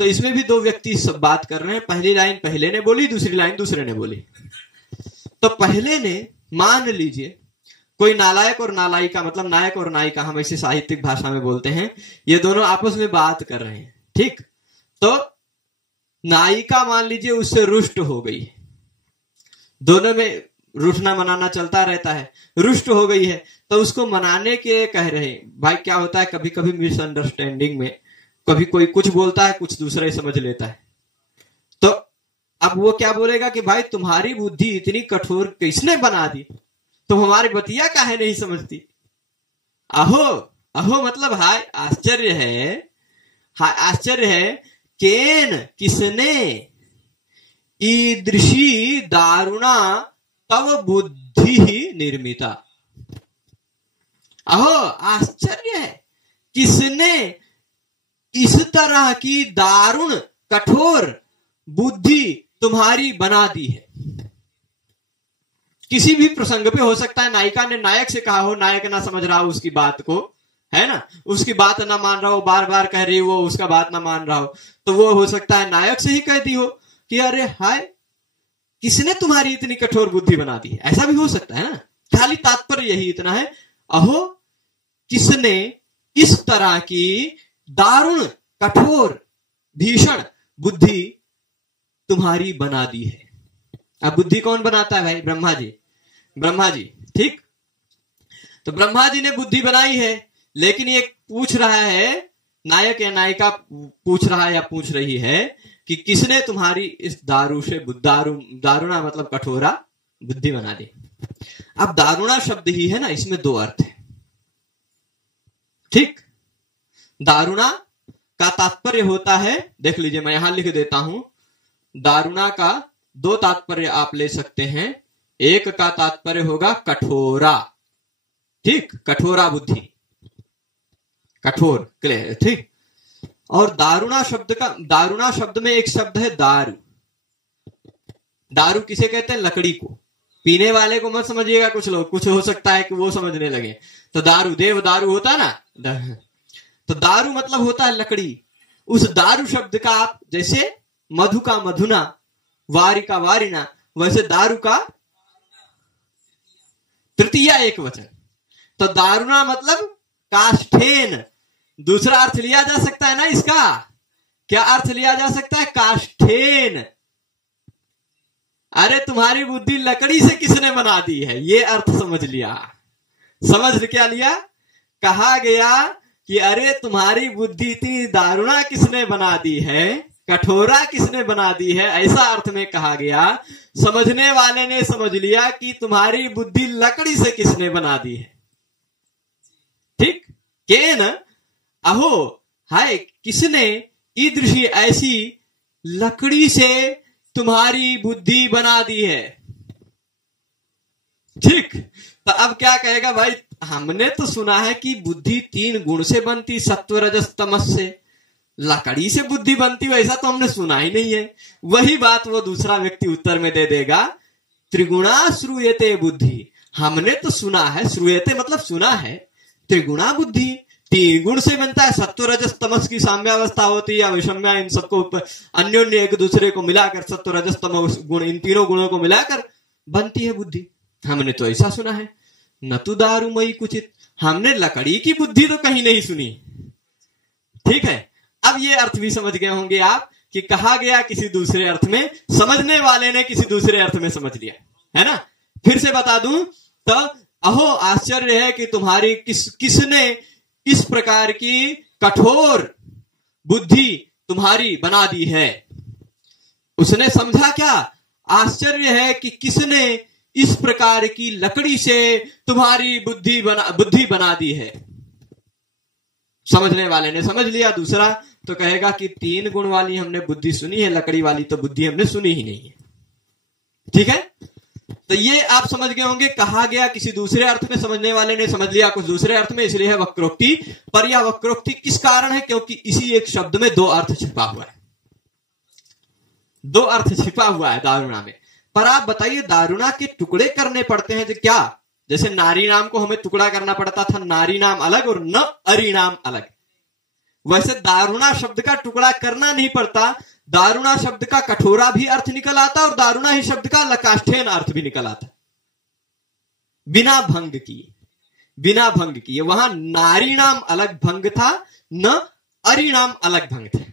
तो इसमें भी दो व्यक्ति सब बात कर रहे हैं। पहली लाइन पहले ने बोली, दूसरी लाइन दूसरे ने बोली। तो पहले ने, मान लीजिए कोई नालायक और नालायिका, मतलब नायक और नायिका, हम ऐसे साहित्यिक भाषा में बोलते हैं, ये दोनों आपस में बात कर रहे हैं। ठीक। तो नायिका मान लीजिए उससे रुष्ट हो गई, दोनों में रूठना मनाना चलता रहता है। रुष्ट हो गई है तो उसको मनाने के कह रहे हैं। भाई क्या होता है, कभी कभी मिसअंडरस्टैंडिंग में कभी कोई कुछ बोलता है, कुछ दूसरा ही समझ लेता है। तो अब वो क्या बोलेगा कि भाई तुम्हारी बुद्धि इतनी कठोर किसने बना दी, तुम हमारी बतिया काहे नहीं समझती। अहो अहो मतलब हाय आश्चर्य है, हाय आश्चर्य है। केन किसने, ईदृशी दारुणा तव बुद्धि ही निर्मिता। अहो आश्चर्य है, किसने इस तरह की दारुण कठोर बुद्धि तुम्हारी बना दी है। किसी भी प्रसंग पे हो सकता है, नायिका ने नायक से कहा हो, नायक ना समझ रहा हो उसकी बात को, है ना, उसकी बात ना मान रहा हो, बार बार कह रही हो, उसका बात ना मान रहा हो, तो वो हो सकता है नायक से ही कह दी हो कि अरे हाय किसने तुम्हारी इतनी कठोर बुद्धि बना दी है। ऐसा भी हो सकता है ना। खाली तात्पर्य यही इतना है, अहो किसने इस तरह की दारुण कठोर भीषण बुद्धि तुम्हारी बना दी है। अब बुद्धि कौन बनाता है भाई? ब्रह्मा जी। ब्रह्मा जी। ठीक। तो ब्रह्मा जी ने बुद्धि बनाई है, लेकिन ये पूछ रहा है, नायक या नायिका पूछ रहा है या पूछ रही है कि किसने तुम्हारी इस दारू से दारुणा मतलब कठोरा बुद्धि बना दी। अब दारुणा शब्द ही है ना, इसमें दो अर्थ है। ठीक। दारुणा का तात्पर्य होता है, देख लीजिए मैं यहां लिख देता हूं, दारुणा का दो तात्पर्य आप ले सकते हैं। एक का तात्पर्य होगा कठोरा। ठीक, कठोरा बुद्धि, कठोर क्लियर। ठीक। और दारुणा शब्द में एक शब्द है दारू। दारू किसे कहते हैं? लकड़ी को। पीने वाले को मत समझिएगा, कुछ लोग, कुछ हो सकता है कि वो समझने लगे। तो दारू, देव दारू होता है ना, तो दारू मतलब होता है लकड़ी। उस दारू शब्द का आप जैसे मधु का मधुना, वारी का वारिना, वैसे दारू का तृतीया एक वचन। तो दारुणा मतलब काष्ठेन। दूसरा अर्थ लिया जा सकता है ना इसका, क्या अर्थ लिया जा सकता है? काष्ठेन। अरे तुम्हारी बुद्धि लकड़ी से किसने बना दी है, ये अर्थ समझ लिया। समझ क्या लिया? कहा गया कि अरे तुम्हारी बुद्धि इतनी दारुणा किसने बना दी है, कठोरा किसने बना दी है, ऐसा अर्थ में कहा गया। समझने वाले ने समझ लिया कि तुम्हारी बुद्धि लकड़ी से किसने बना दी है। ठीक, केन अहो हाय, किसने ईदृशी ऐसी लकड़ी से तुम्हारी बुद्धि बना दी है। ठीक, तो अब क्या कहेगा भाई, हमने तो सुना है कि बुद्धि 3 गुण से बनती, सत्व रजस तमस से, लकड़ी से बुद्धि बनती, वैसा तो हमने सुना ही नहीं है। वही बात वो दूसरा व्यक्ति उत्तर में दे देगा, त्रिगुणा श्रूयते बुद्धि, हमने तो सुना है, श्रूयते मतलब सुना है, त्रिगुणा बुद्धि 3 गुण से बनता है। सत्व रजस तमस की साम्यावस्था होती है या विषम्या, इन सबको अन्योन्य एक दूसरे को मिलाकर सत्व रजस तमस गुण, इन तीनों गुणों को मिलाकर बनती है बुद्धि। हमने तो ऐसा सुना है। न तो दारुमयी कुचित, हमने लकड़ी की बुद्धि तो कहीं नहीं सुनी। ठीक है, अब ये अर्थ भी समझ गए होंगे आप कि कहा गया किसी दूसरे अर्थ में, समझने वाले ने किसी दूसरे अर्थ में समझ लिया, है ना। फिर से बता दूं तो अहो आश्चर्य है कि तुम्हारी किसने इस प्रकार की कठोर बुद्धि तुम्हारी बना दी है। उसने समझा क्या, आश्चर्य है कि किसने इस प्रकार की लकड़ी से तुम्हारी बुद्धि बना दी है। समझने वाले ने समझ लिया। दूसरा तो कहेगा कि 3 गुण वाली हमने बुद्धि सुनी है, लकड़ी वाली तो बुद्धि हमने सुनी ही नहीं है। ठीक है, तो ये आप समझ गए होंगे, कहा गया किसी दूसरे अर्थ में, समझने वाले ने समझ लिया कुछ दूसरे अर्थ में, इसलिए है वक्रोक्ति। पर यह वक्रोक्ति किस कारण है, क्योंकि इसी एक शब्द में 2 अर्थ छिपा हुआ है, 2 अर्थ छिपा हुआ है दारुणा में। पर आप बताइए, दारुणा के टुकड़े करने पड़ते हैं तो क्या, जैसे नारी नाम को हमें टुकड़ा करना पड़ता था, नारी नाम अलग और न अरि नाम अलग, वैसे दारुणा शब्द का टुकड़ा करना नहीं पड़ता। दारुणा शब्द का कठोरा भी अर्थ निकल आता और दारुणा ही शब्द का लकाष्ठेन अर्थ भी निकल आता, बिना भंग किए, बिना भंग किए। वहां नारी नाम अलग भंग था, न अरि नाम अलग भंग था।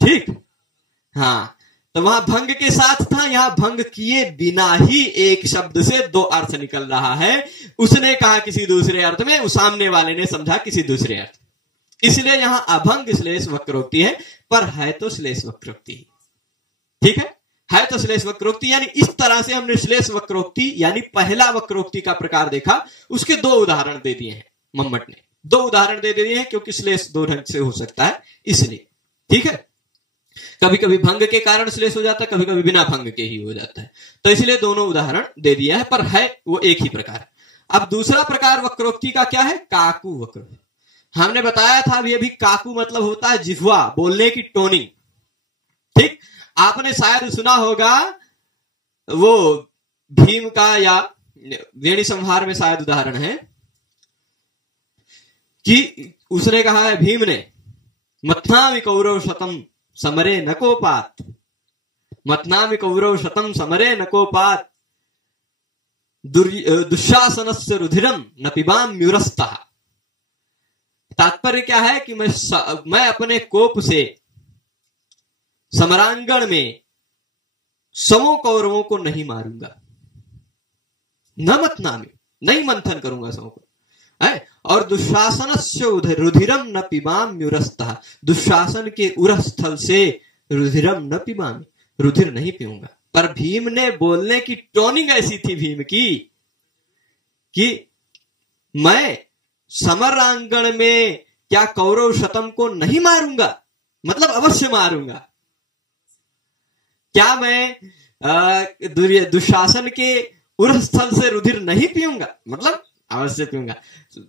ठीक, हाँ, तो वहां भंग के साथ था, यहां भंग किए बिना ही एक शब्द से 2 अर्थ निकल रहा है। उसने कहा किसी दूसरे अर्थ में, उस सामने वाले ने समझा किसी दूसरे अर्थ, इसलिए यहां अभंग श्लेष वक्रोक्ति है, पर है तो श्लेष वक्रोक्ति। ठीक है तो श्लेष वक्रोक्ति, यानी इस तरह से हमने श्लेष वक्रोक्ति यानी पहला वक्रोक्ति का प्रकार देखा। उसके 2 उदाहरण दे दिए हैं मम्मट ने, 2 उदाहरण दे दिए हैं, क्योंकि श्लेष 2 ढंग से हो सकता है इसलिए। ठीक है, कभी कभी भंग के कारण श्लेष हो जाता है, कभी कभी बिना भंग के ही हो जाता है, तो इसलिए दोनों उदाहरण दे दिया है, पर है वो एक ही प्रकार। अब दूसरा प्रकार वक्रोक्ति का क्या है, काकू वक्र। हमने बताया था अभी काकू मतलब होता है जिह्वा, बोलने की टोनिंग। ठीक, आपने शायद सुना होगा वो भीम का, या वेणी संहार में शायद उदाहरण है कि उसने कहा है भीम ने, मथनामि कौरव शतम समरे न कोपात, मथनामि कौरव शतम समरे न कोपात, दुःशासनस्य रुधिरम न पिबाम्युरस्तः। तात्पर्य क्या है कि मैं अपने कोप से समरांगण में 100 कौरवों को नहीं मारूंगा, न मथनामि, नहीं मंथन करूंगा 100 को, और दुःशासनस्य रुधिरम न पिबाम्युरस्तः, दुःशासन के उरस्थल से रुधिरम न पिबामि, रुधिर नहीं पीऊंगा। पर भीम ने बोलने की टोनिंग ऐसी थी भीम की कि मैं समरांगण में क्या कौरव शतम को नहीं मारूंगा, मतलब अवश्य मारूंगा। क्या मैं दुशासन के उरस्थल से रुधिर नहीं पीऊंगा, मतलब अवश्य पीऊंगा।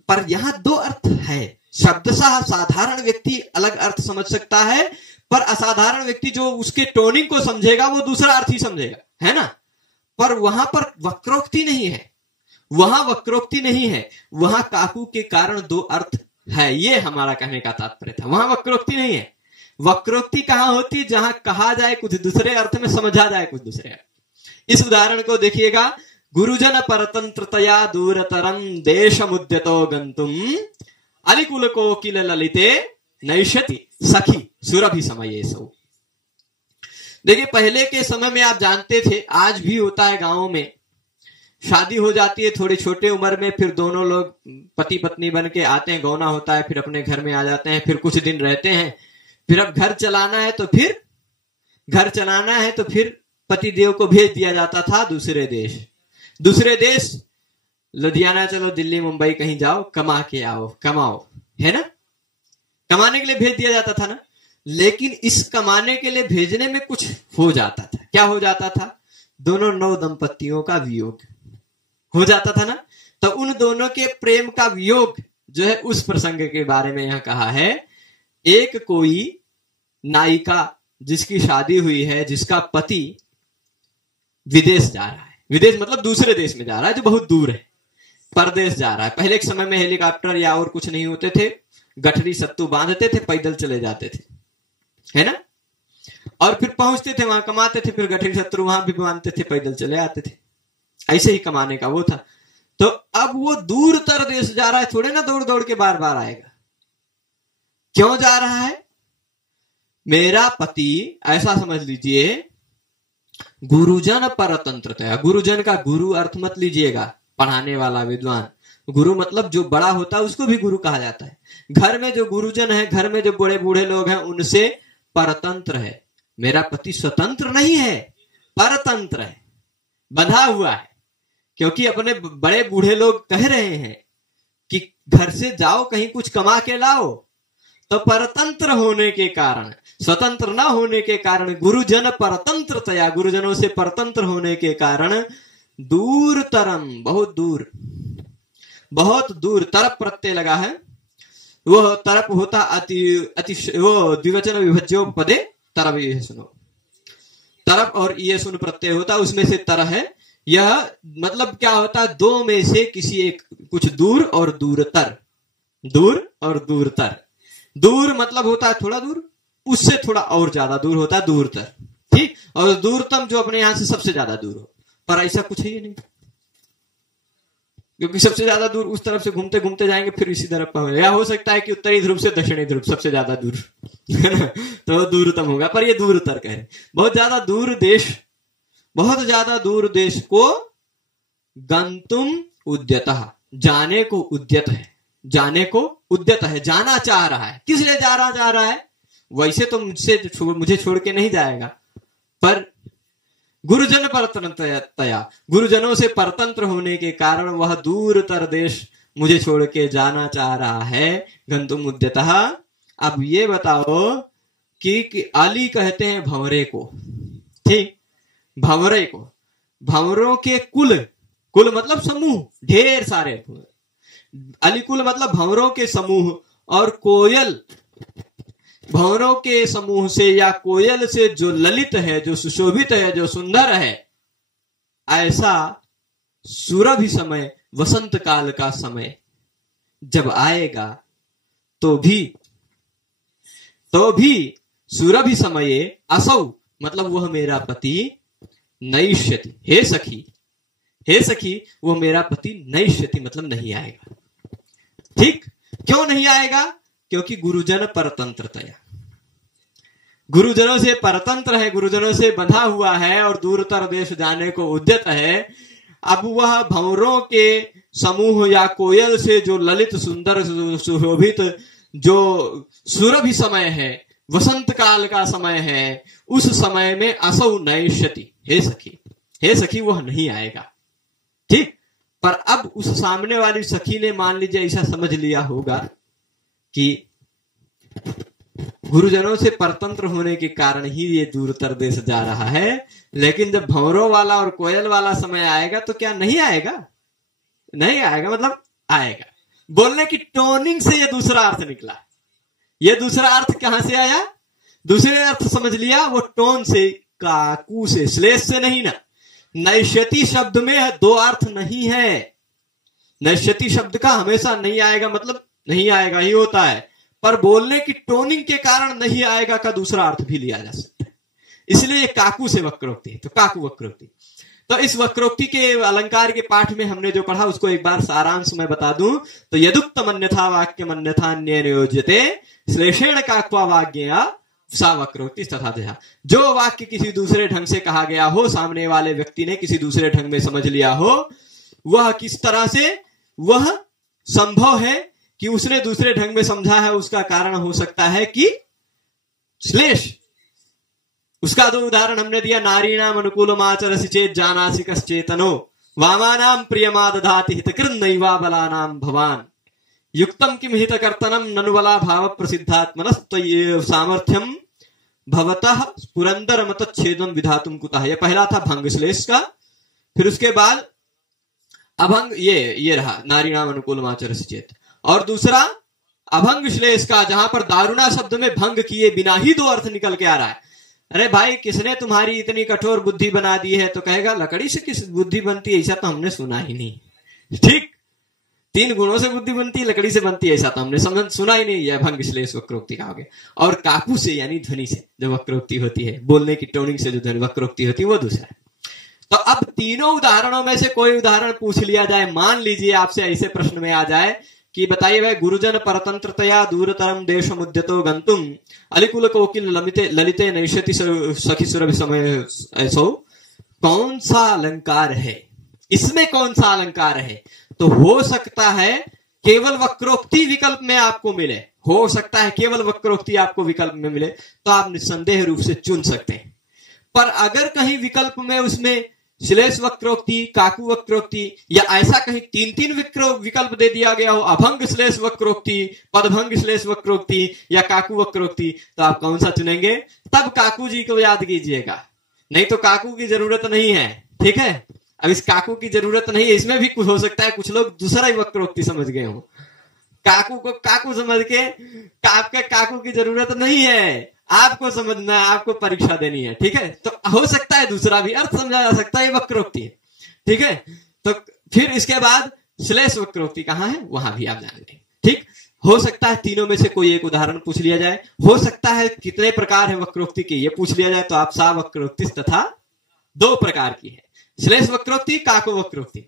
पर यहां 2 अर्थ है। शब्दशः साधारण व्यक्ति अलग अर्थ समझ सकता है, पर असाधारण व्यक्ति जो उसके टोनिंग को समझेगा वो दूसरा अर्थ ही समझेगा, है ना। पर वहां पर वक्रोक्ति नहीं है, वहां वक्रोक्ति नहीं है, वहां काकू के कारण 2 अर्थ है, ये हमारा कहने का तात्पर्य था। वहां वक्रोक्ति नहीं है। वक्रोक्ति कहां होती, जहां कहा जाए कुछ दूसरे अर्थ में, समझा जाए कुछ दूसरे अर्थ। इस उदाहरण को देखिएगा, गुरुजन परतंत्रतया दूरतरम देशमुद्यतो गंतुम अलिकुल कोकिल ललिते नैष्यति सखी सुरभि समये सौ। देखिए, पहले के समय में आप जानते थे, आज भी होता है गांवों में, शादी हो जाती है थोड़ी छोटे उम्र में, फिर दोनों लोग पति पत्नी बन के आते हैं, गौना होता है, फिर अपने घर में आ जाते हैं, फिर कुछ दिन रहते हैं, फिर अब घर चलाना है तो फिर पति देव को भेज दिया जाता था दूसरे देश, लुधियाना चलो, दिल्ली मुंबई कहीं जाओ, कमा के आओ, कमाओ, है ना, कमाने के लिए भेज दिया जाता था ना। लेकिन इस कमाने के लिए भेजने में कुछ हो जाता था। क्या हो जाता था? दोनों नव दंपतियों का वियोग हो जाता था ना। तो उन दोनों के प्रेम का वियोग जो है, उस प्रसंग के बारे में यहां कहा है। एक कोई नायिका जिसकी शादी हुई है, जिसका पति विदेश जा रहा है, विदेश मतलब दूसरे देश में जा रहा है जो बहुत दूर है, परदेश जा रहा है। पहले के समय में हेलीकॉप्टर या और कुछ नहीं होते थे, गठरी सत्तू बांधते थे, पैदल चले जाते थे, है ना, और फिर पहुंचते थे वहां, कमाते थे, फिर गठरी सत्तू वहां भी बांधते थे, पैदल चले आते थे। ऐसे ही कमाने का वो था। तो अब वो दूर तर देश जा रहा है, थोड़े ना दौड़ दौड़ के बार बार आएगा। क्यों जा रहा है? मेरा पति, ऐसा समझ लीजिए, गुरुजन परतंत्रता। गुरुजन का गुरु अर्थ मत लीजिएगा, पढ़ाने वाला विद्वान। गुरु मतलब जो बड़ा होता है उसको भी गुरु कहा जाता है। घर में जो गुरुजन है, घर में जो बड़े बूढ़े लोग हैं, उनसे परतंत्र है। मेरा पति स्वतंत्र नहीं है, परतंत्र है, बंधा हुआ है। क्योंकि अपने बड़े बूढ़े लोग कह रहे हैं कि घर से जाओ, कहीं कुछ कमा के लाओ। तो परतंत्र होने के कारण, स्वतंत्र न होने के कारण, गुरुजन परतंत्रतया, गुरुजनों से परतंत्र होने के कारण, दूर तरम, बहुत दूर, बहुत दूर, तरप प्रत्यय लगा है। वो तरप होता अति वो द्विवचन विभज्यो पदे तरप, ये सुनो, तरप और ये सुन प्रत्यय होता, उसमें से तर है। यह मतलब क्या होता? दो में से किसी एक, कुछ दूर और दूरतर, दूर और दूरतर। दूर मतलब होता है थोड़ा दूर, उससे थोड़ा और ज्यादा दूर होता है दूरतर, ठीक। और दूरतम जो अपने यहां से सबसे ज्यादा दूर हो, पर ऐसा कुछ है ही नहीं, क्योंकि सबसे ज्यादा दूर उस तरफ से घूमते घूमते जाएंगे, फिर इसी तरफ पहुंच, या हो सकता है कि उत्तरी ध्रुव से दक्षिणी ध्रुव सबसे ज्यादा दूर, है ना, तो दूरतम होगा, पर ये दूरतर कह रहे। बहुत ज्यादा दूर देश, बहुत ज्यादा दूर देश को गंतुम उद्यतः, जाने को उद्यत है, जाने को उद्यत है, जाना चाह रहा है। किस लिए जाना चाह रहा है? वैसे तो मुझे छोड़ के नहीं जाएगा, पर गुरुजन परतंत्रतया, गुरुजनों से परतंत्र होने के कारण वह दूरतर देश मुझे छोड़ के जाना चाह रहा है। गंतुम उद्यतः। अब ये बताओ कि अली कहते हैं भंवरे को, ठीक, भंवरे को, भंवरों के कुल, कुल मतलब समूह, ढेर सारे, अलिकुल मतलब भंवरों के समूह, और कोयल, भंवरों के समूह से या कोयल से जो ललित है, जो सुशोभित है, जो सुंदर है, ऐसा सुरभि समय, वसंत काल का समय जब आएगा तो भी सुरभि समये असौ, मतलब वह मेरा पति, नैष्यति, हे सखी, हे सखी, वो मेरा पति नैष्यति मतलब नहीं आएगा, ठीक। क्यों नहीं आएगा? क्योंकि गुरुजन परतंत्रतया, गुरुजनों से परतंत्र है, गुरुजनों से बंधा हुआ है और दूरतर देश जाने को उद्यत है। अब वह भंवरों के समूह या कोयल से जो ललित सुंदर सुशोभित जो सुरभि समय है, वसंत काल का समय है, उस समय में असौ नैष्यति, हे सखी, हे सखी, वह नहीं आएगा, ठीक। पर अब उस सामने वाली सखी ने मान लीजिए ऐसा समझ लिया होगा कि गुरुजनों से परतंत्र होने के कारण ही ये दूरतर देश जा रहा है, लेकिन जब भंवरों वाला और कोयल वाला समय आएगा तो क्या नहीं आएगा? नहीं आएगा, मतलब आएगा। बोलने की टोनिंग से ये दूसरा अर्थ निकला। ये दूसरा अर्थ कहां से आया? दूसरे अर्थ समझ लिया, वो टोन से, काकू से, श्लेष से नहीं ना। नैष्यति शब्द में दो अर्थ नहीं है। नैष्यति शब्द का हमेशा नहीं आएगा मतलब नहीं आएगा ही होता है, पर बोलने की टोनिंग के कारण नहीं आएगा का दूसरा अर्थ भी लिया जा सकता है। इसलिए काकू से वक्रोक्ति है, तो काकू वक्रोक्ति। तो इस वक्रोक्ति के अलंकार के पाठ में हमने जो पढ़ा उसको एक बार सारांश में बता दूं तो यदुक्तम अन्यथा वाक्यम अन्यथा अन्येन योज्यते श्लेषेण काक्वा वाक्यया सा वक्रोक्ति तथा देहा। जो वाक्य किसी दूसरे ढंग से कहा गया हो, सामने वाले व्यक्ति ने किसी दूसरे ढंग में समझ लिया हो, वह किस तरह से वह संभव है कि उसने दूसरे ढंग में समझा है, उसका कारण हो सकता है कि श्लेष। उसका दो उदाहरण हमने दिया, नारीणाम अनुकूलमाचरसि चेत जानासि कश्चेतनो वामानाम प्रियमादधाति हितकृन्नैवा बलानाम भवान युक्तम किम हितकर्तनम ननुबला भाव प्रसिद्धात्मनस्त्वय्येव सामर्थ्यम भवतः पुरंदर मतच्छेदम विधातुम कुतः। यह पहला था भंग श्लेष का। फिर उसके बाद अभंग, ये रहा नारीणाम अनुकूलमाचरसि चेत। और दूसरा अभंग श्लेष का, जहां पर दारुणा शब्द में भंग किए बिना ही दो अर्थ निकल के आ रहा है। अरे भाई, किसने तुम्हारी इतनी कठोर बुद्धि बना दी है? तो कहेगा लकड़ी से किस बुद्धि बनती है, ऐसा तो हमने सुना ही नहीं। ठीक, 3 गुणों से बुद्धि बनती है, लकड़ी से बनती है ऐसा तो हमने सुना ही नहीं। यह भंग श्लेष वक्रोक्ति कहोगे। और काकू से यानी ध्वनि से जो वक्रोक्ति होती है, बोलने की टोनिंग से जो ध्वनि वक्रोक्ति होती है, वो दूसरा है। तो अब तीनों उदाहरणों में से कोई उदाहरण पूछ लिया जाए, मान लीजिए आपसे ऐसे प्रश्न में आ जाए कि बताइए भाई, गुरुजन परतंत्रतया दूरतरम देश मुद्यतो गंतुम अलिकुल कोकिल ललिते नैष्यति सखी सुरभि समय ऐसो, कौन सा अलंकार है? इसमें कौन सा अलंकार है? तो हो सकता है केवल वक्रोक्ति विकल्प में आपको मिले, हो सकता है केवल वक्रोक्ति आपको विकल्प में मिले, तो आप निस्संदेह रूप से चुन सकते हैं। पर अगर कहीं विकल्प में उसमें श्लेष वक्रोक्ति, काकू वक्रोक्ति, या ऐसा कहीं 3 विकल्प दे दिया गया हो, अभंग श्लेष वक्रोक्ति, पदभंग श्लेष वक्रोक्ति या काकू वक्रोक्ति, तो आप कौन सा चुनेंगे? तब काकू जी को याद कीजिएगा, नहीं तो काकू की जरूरत नहीं है। ठीक है, अब इस काकू की जरूरत नहीं है, इसमें भी कुछ हो सकता है कुछ लोग दूसरा ही वक्रोक्ति समझ गए हो, काकू को काकू समझ के आपके काकू की जरूरत नहीं है, आपको समझना है, आपको परीक्षा देनी है। ठीक है, तो हो सकता है दूसरा भी अर्थ समझा जा सकता है, ये वक्रोक्ति है। ठीक है, तो फिर इसके बाद श्लेष वक्रोक्ति कहाँ है, वहां भी आप जान लें। ठीक, हो सकता है तीनों में से कोई एक उदाहरण पूछ लिया जाए, हो सकता है कितने प्रकार है वक्रोक्ति के ये पूछ लिया जाए, तो आप सा वक्रोक्ति तथा 2 प्रकार की है, श्लेष वक्रोक्ति, काकू वक्रोक्ति।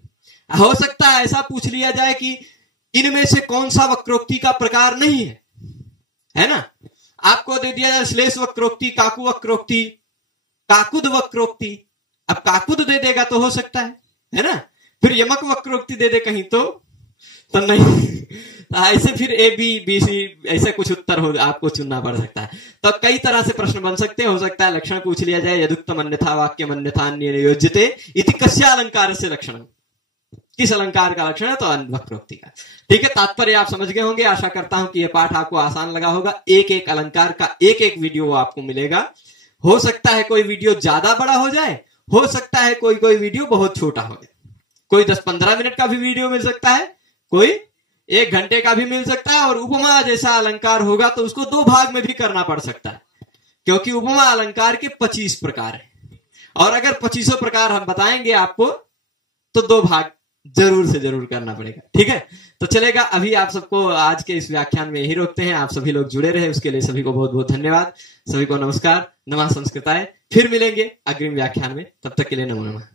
हो सकता है ऐसा पूछ लिया जाए कि इनमें से कौन सा वक्रोक्ति का प्रकार नहीं है ना? आपको दे दिया जाए श्लेष वक्रोक्ति, काकू वक्रोक्ति, काकुद वक्रोक्ति। अब काकुद दे देगा तो हो सकता है ना? फिर यमक वक्रोक्ति दे दे कहीं तो नहीं। ऐसे फिर ए बी बी सी ऐसे कुछ उत्तर हो, आपको चुनना पड़ सकता है। तो कई तरह से प्रश्न बन सकते हैं। हो सकता है लक्षण पूछ लिया जाए, यदुक्तम अन्यथा वाक्यम अन्यथा अन्येन योज्यते इति कस्य अलंकारस्य लक्षणम, किस अलंकार का लक्षण है? तो वक्रोक्ति का। ठीक है, तात्पर्य आप समझ गए होंगे। आशा करता हूं कि यह पाठ आपको आसान लगा होगा। एक एक अलंकार का एक वीडियो आपको मिलेगा। हो सकता है कोई वीडियो ज्यादा बड़ा हो जाए, हो सकता है कोई वीडियो बहुत छोटा हो जाए, कोई 10-15 मिनट का भी वीडियो मिल सकता है, कोई 1 घंटे का भी मिल सकता है। और उपमा जैसा अलंकार होगा तो उसको 2 भाग में भी करना पड़ सकता है, क्योंकि उपमा अलंकार के 25 प्रकार है। और अगर 25 प्रकार हम बताएंगे आपको तो 2 भाग जरूर से जरूर करना पड़ेगा। ठीक है, तो चलेगा। अभी आप सबको आज के इस व्याख्यान में यही रोकते हैं। आप सभी लोग जुड़े रहे उसके लिए सभी को बहुत बहुत धन्यवाद। सभी को नमस्कार, नमः संस्कृताय। फिर मिलेंगे अग्रिम व्याख्यान में, तब तक के लिए नमो नमः।